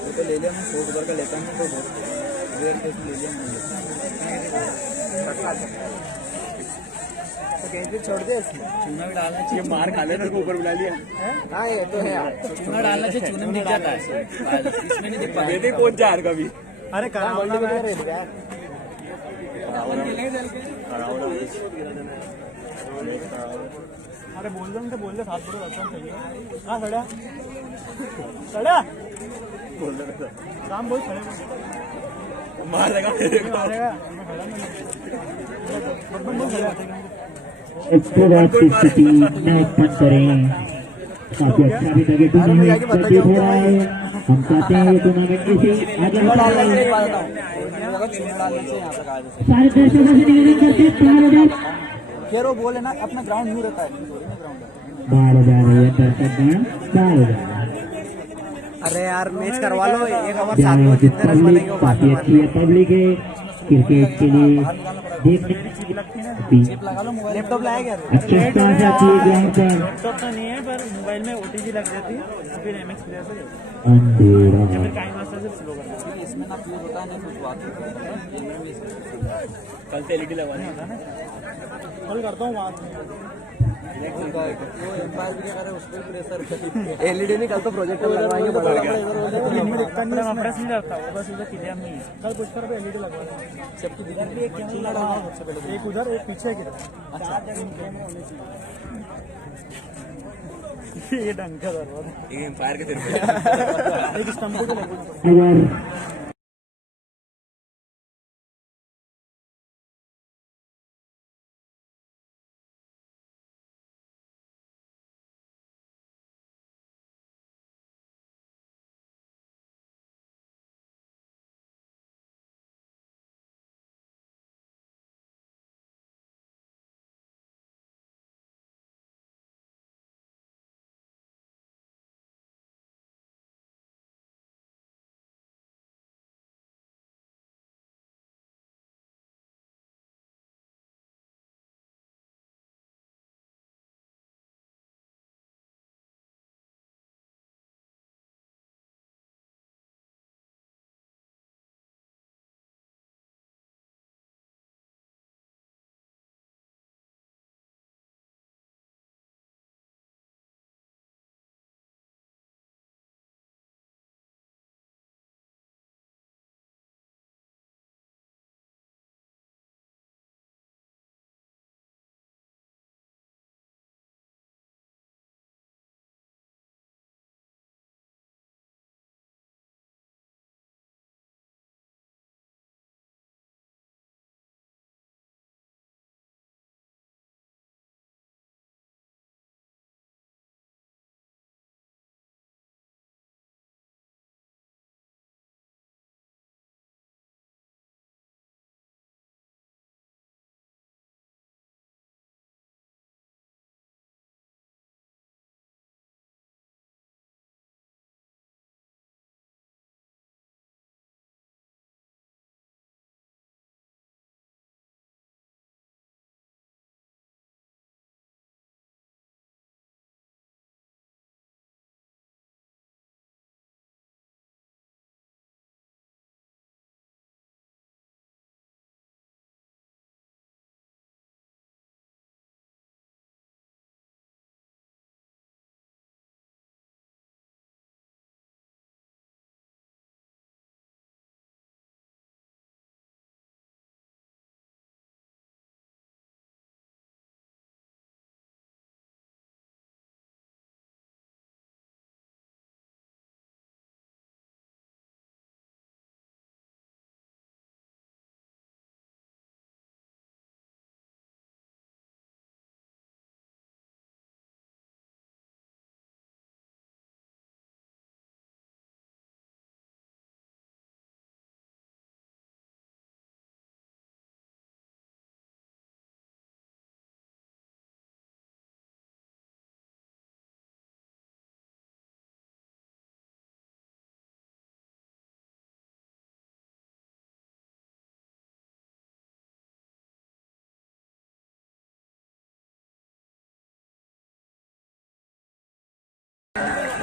वो तो ले लिया हम 100 उधर का लेता हूँ तो ले लिया तो कैसे छोड़ दे चूना भी डालना चाहिए मार खा लेना ऊपर बुला लिया। हाँ ये तो है चूना डालना चाहिए चूना में दिख जाता है इसमें नहीं दिख पाता नहीं पहुंच जा कभी। अरे अरे बोल दो बोल दे 7 चाहिए। हाँ सड़ा सड़ा बोल दे काम बोल मार लगा उसके बाद की स्थिति न उत्पन्न करें। काफी अच्छा भी लगे टूर्नामेंट प्रतीत हो रहा है। हम चाहते हैं ये टूर्नामेंट इसे आगे बढ़ाए। सारे दर्शकों से निवेदन करते हैं 4,000 फिर वो बोले ना अपना ग्राउंड न्यू रहता है 12,000 है दर्शक गण 4,000। अरे यार मैच करवा लो 1 ओवर 7 यहाँ बॉल की जितने रन बनेंगे पब्लिक वो बाद काफी में अच्छी है। पब्लिक है क्रिकेट के लिए देखने की लैपटॉप लाया क्या अच्छी स्टार से आती है ग्राउंड पर। लैपटॉप तो नहीं है पर मोबाइल में ओटीजी लग जाती है फिर एमएक्स प्लेयर से अंधेरा फिर काइन मास्टर से स्लो कर देती है। इसमें ना फ्यूज होता है ना कुछ बात कल से एलईडी लगवानी होता है ना कल करता हूँ बात में एम्पायर भी क्या करे उस पर प्रेशर एलईडी नहीं कल तो प्रोजेक्टर लगवाएंगे बड़ा प्रेस नहीं करता वो बस उधर क्लियर नहीं है कल कुछ कर एलईडी लगवा देंगे सबकी दिक्कत भी एक कैमरा लगाओ सबसे पहले एक उधर एक पीछे की अच्छा ये ढंग का दरवाजा ये एम्पायर के सिर पे एक स्टंप को लगवा अगर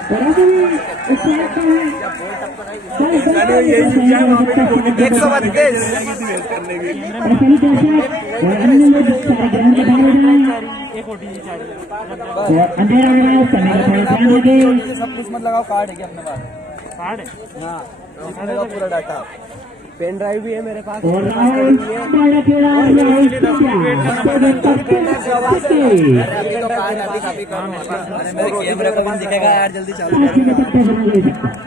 और अभी स्ट्राइक का है 132 और अन्य लोग सारे ग्राउंड के बाहर हो जाए एक ओटीजी चाहिए और अंधेरा हो रहा है, समय का थोड़ा ध्यान रखें। सब कुछ मत लगाओ, कार्ड है क्या अपने पास? कार्ड है हाँ, इसमें लगाओ पूरा डाटा। पेन ड्राइव भी है मेरे पास। और राहुल बड़ा खेला राहुल मेरे कैमरे को भी दिखेगा यार, जल्दी चालू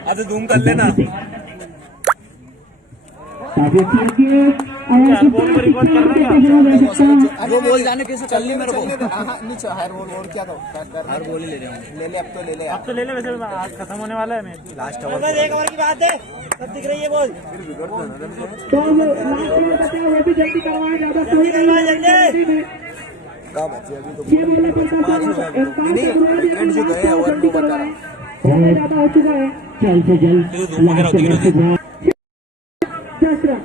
अब तो जूम कर लेना। काफी अच्छी होती है और वो बोल जाने कैसे चल ली मेरे को। नीचे हायर बोल और क्या हायर बोल ही ले रहा हूँ। ले ले अब तो ले ले अब तो ले ले, वैसे आज खत्म होने वाला है मैच। लास्ट ओवर एक ओवर की बात है, सब दिख रही है बोल। तो वो लास्ट में बताया वो भी जल्दी करवाया, ज्यादा सही नहीं है जल्दी में कहाँ बचे अभी तो 6 बॉल पड़ता था, जल्दी करवाए समय ज्यादा हो चुका है। जल्द से जल्द लास्ट ओवर से बॉल 10 रन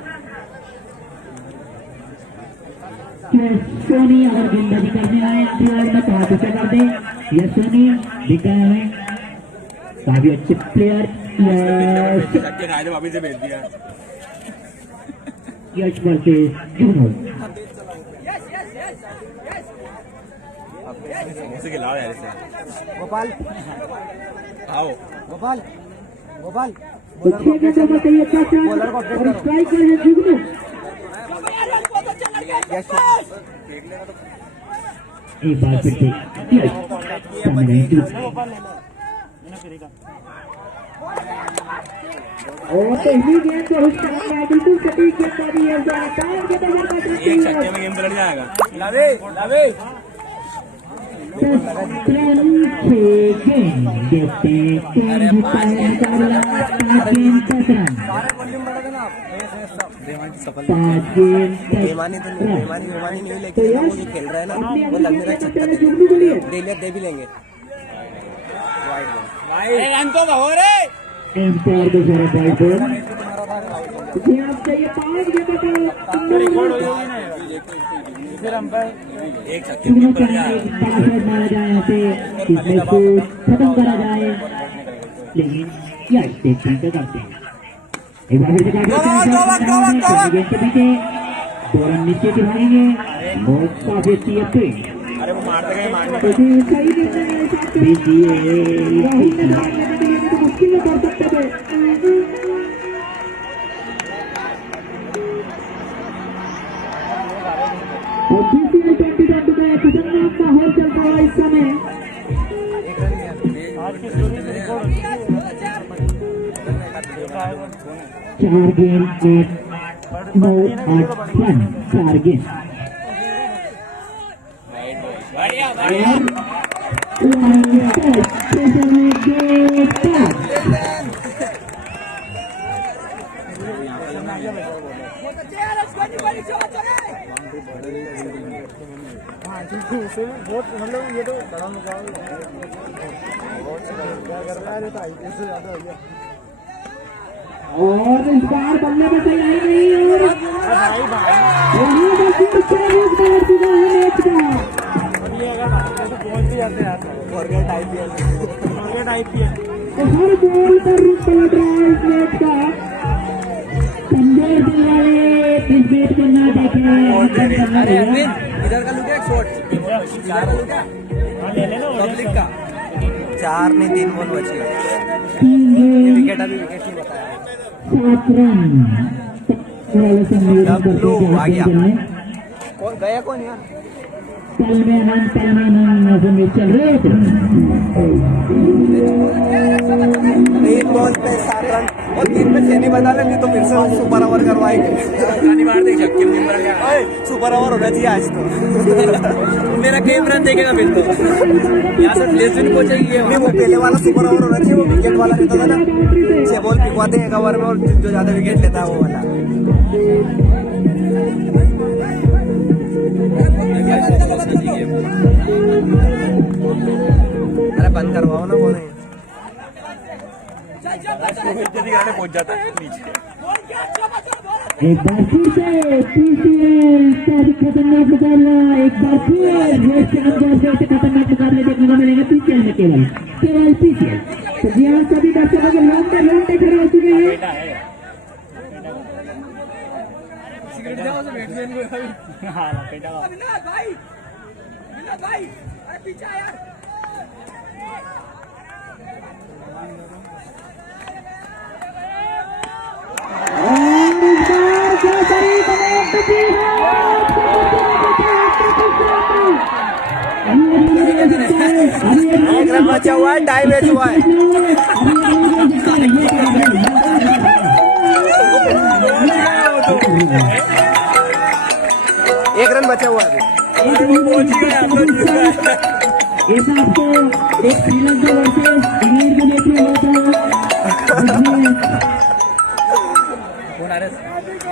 सोनी अगर गेंदबाजी करने आए अंतिम में तो हाथ ऊंचा कर दे। यह सोनी दिख रहा है हमें, काफी अच्छे प्लेयर वापिस से भेज दिया। यश वर्सेस जुनून। समोसे के लाओ यार इसे। गोपाल आओ गोपाल गोपाल तो 6 गेंदों में चाहिए 5 रन और स्ट्राइक पर है जुगनू। एक बार फिर से यश सामने रहें जुनून। और पहली गेंद को उठाया, बिल्कुल सटीक गेंदबाजी है, टाइम के बगैर बैट एक छक्के में गेम पलट जाएगा। लावे लावे 10 रन 6 गेंद देखते हैं कौन जीता है मुकाबला। 5 गेंद 10 रन, 5 गेंद 10 बेमानी तो नहीं, रन। बेमानी नहीं, लेकिन वो जो खेल रहा है ना वो लगने का छक्का दे भी लेंगे। रन तो हो रे एम्पायर को जरा बॉल को ध्यान चाहिए 5 गेंदों को रिकॉर्ड हो जाएगी ना फिर अंपायर एक छक्के चुनना में पलट चाहिए, जाएगा। बड़ा शॉट मारा जाए यहाँ पे, इसमें को खत्म करा जाए, लेकिन यश देखते हैं क्या करते हैं। एक बार फिर से गेंद के पीछे 2 रन नीचे दिखाएंगे, बहुत काफी अच्छी अपील अरे वो मारते गए मारने तो सही गेंद है राहुल ने धार लेने के लिए तो मुश्किल में कर सकते थे। और BCL 2020 में खतरनाक माहौल चल रहा है इस समय। आज की स्टोरी में रिकॉर्ड होती है। 4 गेंद 9 8 रन 4 गेंद बहुत मतलब ये तो बड़ा मुकाबला है। क्या कर रहा है तो आईपीएल से ज्यादा हो गया। और इस बार बल्ले पे सही आई नहीं और भाई वहीं पर फिर से एक बार चुका है मैच का। ये अगर तो पहुंच भी जाते हैं फॉरगेट आईपीएल फॉरगेट आईपीएल। तो हर बॉल पर रुख पलट रहा है इस मैच का। कमजोर दिल वाले इस मैच को ना देखें। इधर का लुक है शॉट 4 लुक है ले लेना पब्लिक का 4 नहीं 3 बॉल बची है। 3 गेंद विकेट अभी विकेट नहीं बताया। 7 रन वाले से निवेदन करते हैं कि आप गेंद चलाएं। कौन गया कौन यार? पल में हम ऐसे में चल रहे थे। 3 बॉल पे 7 रन और 3 पे 6 नहीं बता लेती तो फिर से सुपर ओवर करवाएंगे। मार दे छक्के में सुपर ओवर होना चाहिए आज तो। मेरा गेम रन देखेगा फिर तो यहाँ से प्लेस भी नहीं पहुंचेगी। नहीं वो पहले वाला सुपर ओवर होना चाहिए, वो विकेट वाला रहता था ना, 6 बॉल पिकवाते हैं एक ओवर में और जो ज्यादा विकेट लेता है वो वाला। अरे बंद करवाओ ना वो नहीं पहुंच जाता है नीचे। एक बार फिर से PCL का खतरनाक मुकाबला, एक बार फिर खतरनाक मुकाबले देखने को मिले। जाएगा पीसीएल में केवल पीसीएल। तो जी हाँ, सभी दर्शकों के लौटे खड़े हो चुके हैं। एक रन बचा हुआ है, टाई मैच हुआ है। एक रन बचा हुआ है। इस आपको एक श्रीलंका वर्सेस इंग्लैंड का देखने होता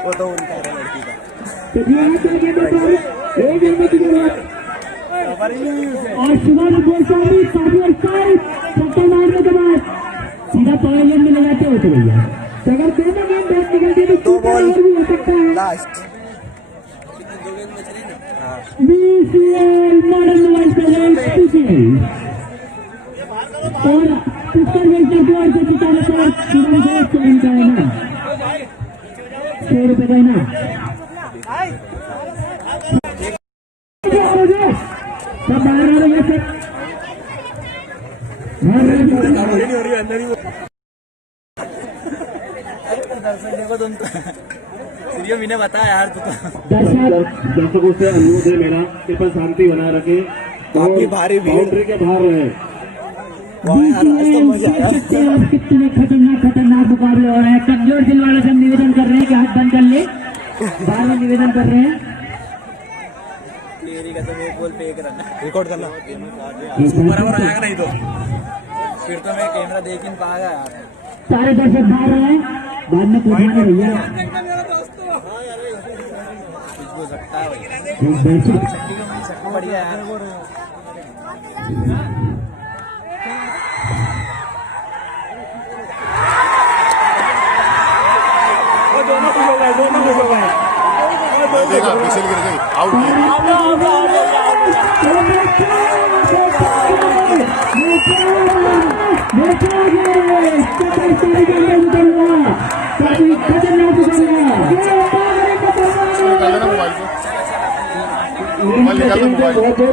वो तो उनका है, लड़की का। एक रन की जरूरत और शुभम गोस्वामी काफी छक्का मारने के बाद सीधा पवेलियन में लगाते होते भैया। तो अगर दोनों गेम बैट निकलती तो और भी हो सकता है। Last BCL model mobile present PCL और पुष्कर वेंचर को और से जिताने पर शुभम गोस्वामी को इनका है ना 100 रुपए का है ना। सब बाहर आ रहे हैं, सीरियो मैंने बताया यार, तू दर्शकों से अनुरोध है मेरा कि अपन शांति बनाए रखे काफी भारी भीड़। बाउंड्री के बाहर रहे। कितने खतरनाक मुकाबले हो रहे हैं। कमजोर दिल वालों से हम निवेदन कर रहे हैं कि हाथ बंद कर ले, बाहर में निवेदन कर रहे हैं। का तो एक बॉल पे एक रन रिकॉर्ड करना बराबर आएगा, नहीं तो फिर तो मैं कैमरा देख नहीं पाएगा यार। सारे दर्शक बाहर रहे हैं, बाद में पूछना भैया हो सकता है दर्शक बढ़िया यार। दोनों खुश हो गए, दोनों खुश हो गए। देखा विशेल गिर गई, आउट। मोबाइल निकाल दो मोबाइल।